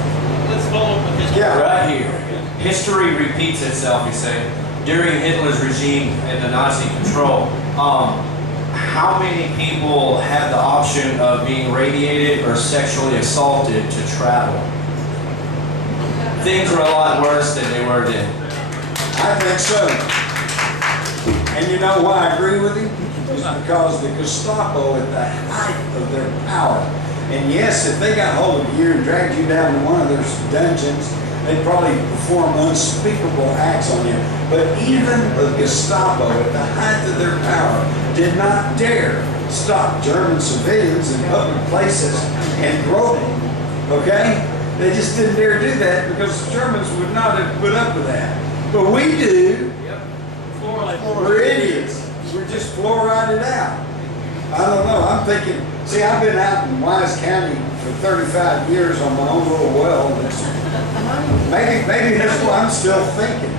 let's follow up with history. Yeah. Right here. History repeats itself, you say. During Hitler's regime and the Nazi control, how many people had the option of being radiated or sexually assaulted to travel? Things were a lot worse than they were then. I think so. And you know why I agree with him? It's because the Gestapo at the height of their power. And yes, if they got hold of you and dragged you down to one of their dungeons, they'd probably perform unspeakable acts on you. But even the Gestapo at the height of their power did not dare stop German civilians in public places and grope them. Okay? They just didn't dare do that because the Germans would not have put up with that. But we do. We're idiots. We're just fluoridated out. I don't know. I'm thinking, see, I've been out in Wise County for 35 years on my own little well. Maybe that's what I'm still thinking.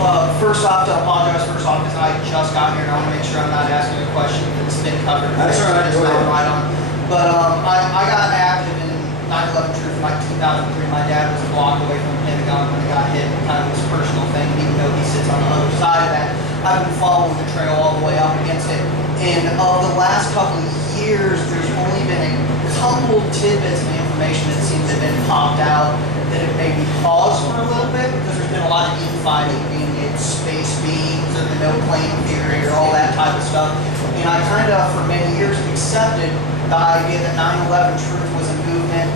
Well, first off, to apologize because I just got here and I want to make sure I'm not asking a question that's been covered. That's all right, It's go not ahead. right on. But I got active in 9/11 truth in like 2003. My dad was a block away from the Pentagon when he got hit. Kind of his personal thing, even though he sits on the other side of that. I've been following the trail all the way up against it. And of the last couple of years, there's only been a couple tidbits of information that seems to have been popped out that have maybe paused for a little bit because there's been a lot of infighting, being it space beams or the no plane theory or all that type of stuff. And I kind of, for many years, accepted the idea that 9/11 truth was a movement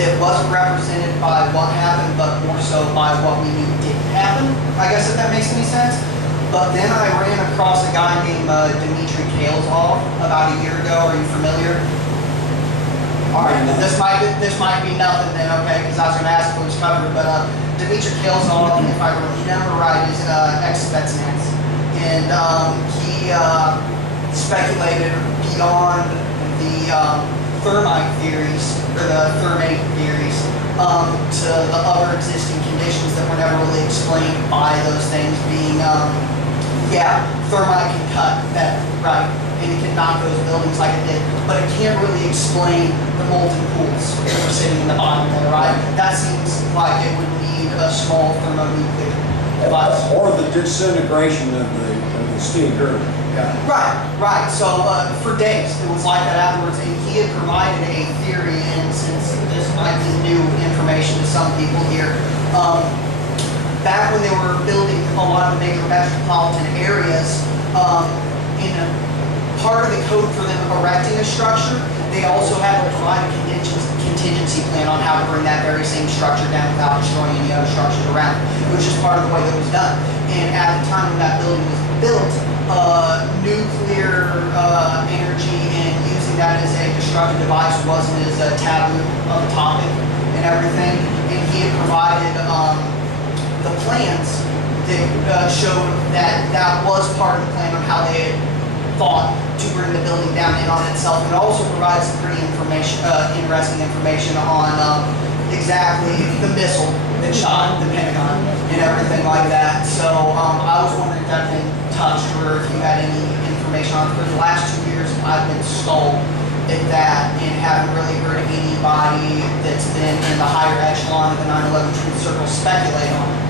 that wasn't represented by what happened, but more so by what we knew didn't happen. I guess if that makes any sense. But then I ran across a guy named Dmitry Kalesov about a year ago. Are you familiar? All right, this might be nothing then, okay? Because I was going to ask if it was covered. But Dmitry Kalesov, if I remember right, is ex-Spetsnaz, and he speculated beyond the thermite theories or the thermate theories to the other existing conditions that were never really explained by those things being. Yeah, thermite can cut that, right, and it can knock those buildings like it did, but it can't really explain the molten pools that were sitting in the bottom there, right? That seems like it would need a small thermonuclear device. Or the disintegration of the steel girdle. Yeah. Right. So for days, it was like that afterwards, and he had provided a theory, and since this might be new information to some people here, back when they were building a lot of the major metropolitan areas, in a part of the code for them erecting a structure, they also had to provide a contingency plan on how to bring that very same structure down without destroying any other structures around it, which is part of the way that was done. And at the time when that building was built, nuclear energy and using that as a destructive device wasn't as taboo of a topic and everything. And he had provided the plans that showed that that was part of the plan on how they had thought to bring the building down in on itself. It also provides some pretty interesting information on exactly the missile that shot the Pentagon and everything like that. So I was wondering if that had been touched or if you had any information on it. For the last 2 years, I've been stalled at that and haven't really heard anybody that's been in the higher echelon of the 9/11 Truth Circle speculate on it.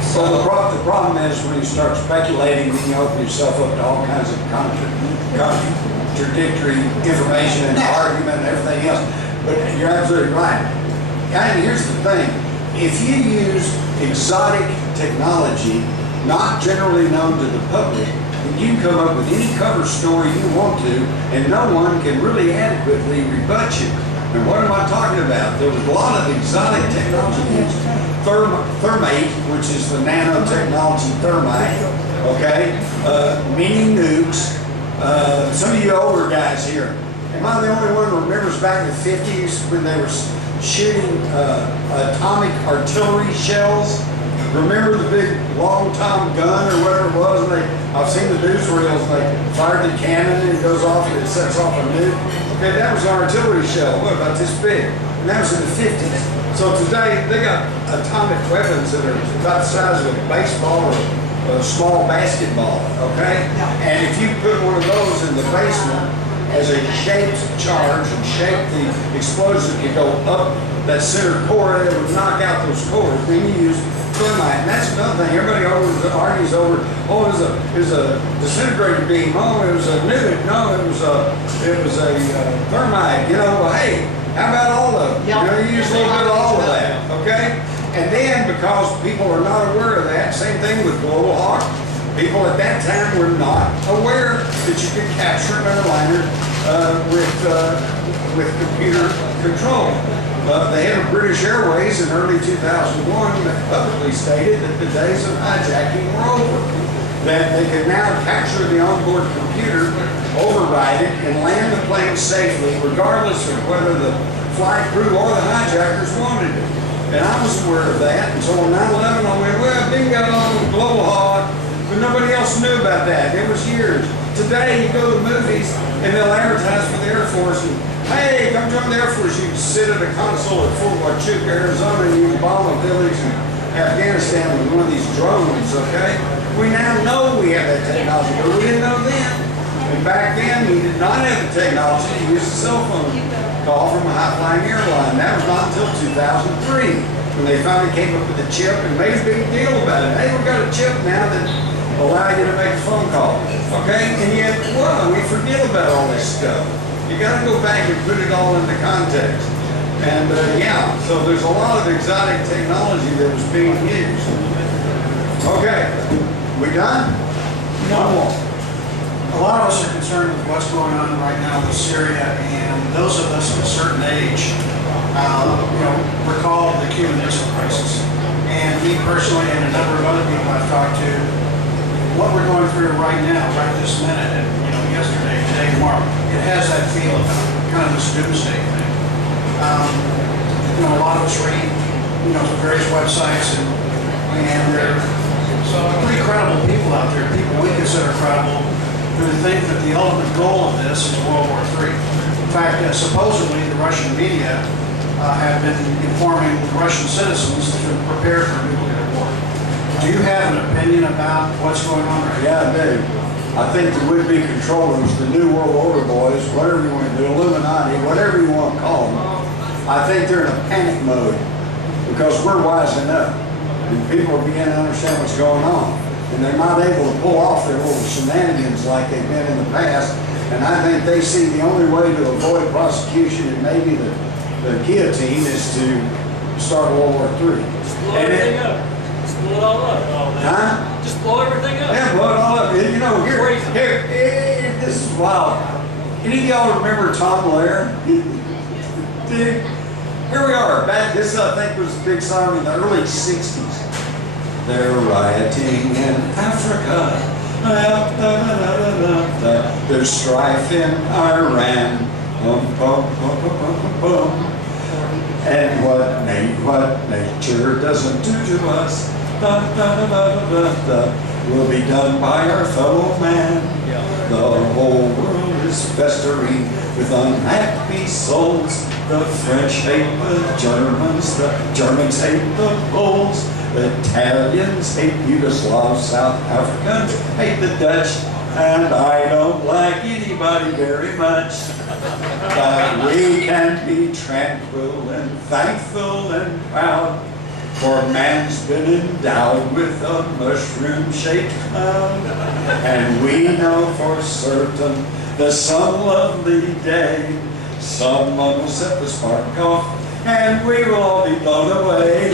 So the problem is when you start speculating, then you open yourself up to all kinds of contradictory information and argument and everything else. But you're absolutely right. And here's the thing. If you use exotic technology, not generally known to the public, then you can come up with any cover story you want to, and no one can really adequately rebut you. And what am I talking about? There was a lot of exotic technology used. Thermate, which is the nanotechnology thermite, okay? Mini nukes. Some of you older guys here, am I the only one who remembers back in the 50s when they were shooting atomic artillery shells? Remember the big long Tom gun or whatever it was? And I've seen the newsreels, they fired the cannon and it goes off and it sets off a nuke. Okay, that was an artillery shell, what, about this big? And that was in the 50s. So today, they got atomic weapons that are about the size of a baseball or a small basketball, okay? And if you put one of those in the basement as a shaped charge and shape the explosive, you go up that center core, it would knock out those cores. Then you use thermite, and that's another thing. Everybody always argues over, oh, it was a disintegrator beam, oh, it was a nuke, no, it was a thermite, you know, well, hey, how about all of them? You know, you use a little bit of all of that, okay? And then, because people are not aware of that, same thing with Global Hawk. People at that time were not aware that you could capture an airliner with computer control. The head of British Airways in early 2001 publicly stated that the days of hijacking were over. That they could now capture the onboard computer, override it, and land the plane safely, regardless of whether the flight crew or the hijackers wanted it. And I was aware of that until on 9/11 I went, well, bingo, Global Hawk, but nobody else knew about that. It was years. Today you go to the movies and they'll advertise for the Air Force and, hey, come join the Air Force. You can sit at a console at Fort Huachuca, Arizona, and you can bomb a village in Afghanistan with one of these drones, okay? We now know we have that technology, but we didn't know then. And back then, we did not have the technology to use a cell phone call from a high-flying airline. That was not until 2003 when they finally came up with a chip and made a big deal about it. Hey, we've got a chip now that allows you to make a phone call, okay? And yet, well, we forget about all this stuff. You got to go back and put it all into context. And yeah, so there's a lot of exotic technology that was being used. Okay, we done? One more. A lot of us are concerned with what's going on right now with Syria, and those of us of a certain age recall the Cuban Missile Crisis. And me personally and a number of other people I've talked to, what we're going through right now, right this minute, and yesterday, today, tomorrow, it has that feel about it, kind of this doomsday thing. A lot of us read, various websites, and there are pretty credible people out there, people we consider credible, who think that the ultimate goal of this is World War III. In fact, supposedly the Russian media have been informing Russian citizens to prepare for nuclear war. Do you have an opinion about what's going on right now? Yeah, I do. I think the would-be controllers, the New World Order boys, whatever you want to do, Illuminati, whatever you want to call them, I think they're in a panic mode because we're wising up and people are beginning to understand what's going on. And they're not able to pull off their little shenanigans like they've been in the past. And I think they see the only way to avoid prosecution and maybe the guillotine is to start World War III. Just blow everything up. Just blow it all up. Huh? Just blow everything up. Yeah, blow it all up. Here, this is wild. Any of y'all remember Tom Lehrer? Dude, here we are. This I think was a big song in the early 60s. They're rioting in Africa. There's strife in Iran. And what nature doesn't do to us will be done by our fellow man. The whole world is festering with unhappy souls. The French hate the Germans hate the Poles. The Italians hate Yugoslavs, South Africans hate the Dutch, and I don't like anybody very much. But we can be tranquil and thankful and proud, for man's been endowed with a mushroom-shaped cloud. And we know for certain that some lovely day, someone will set the spark off, and we will all be blown away.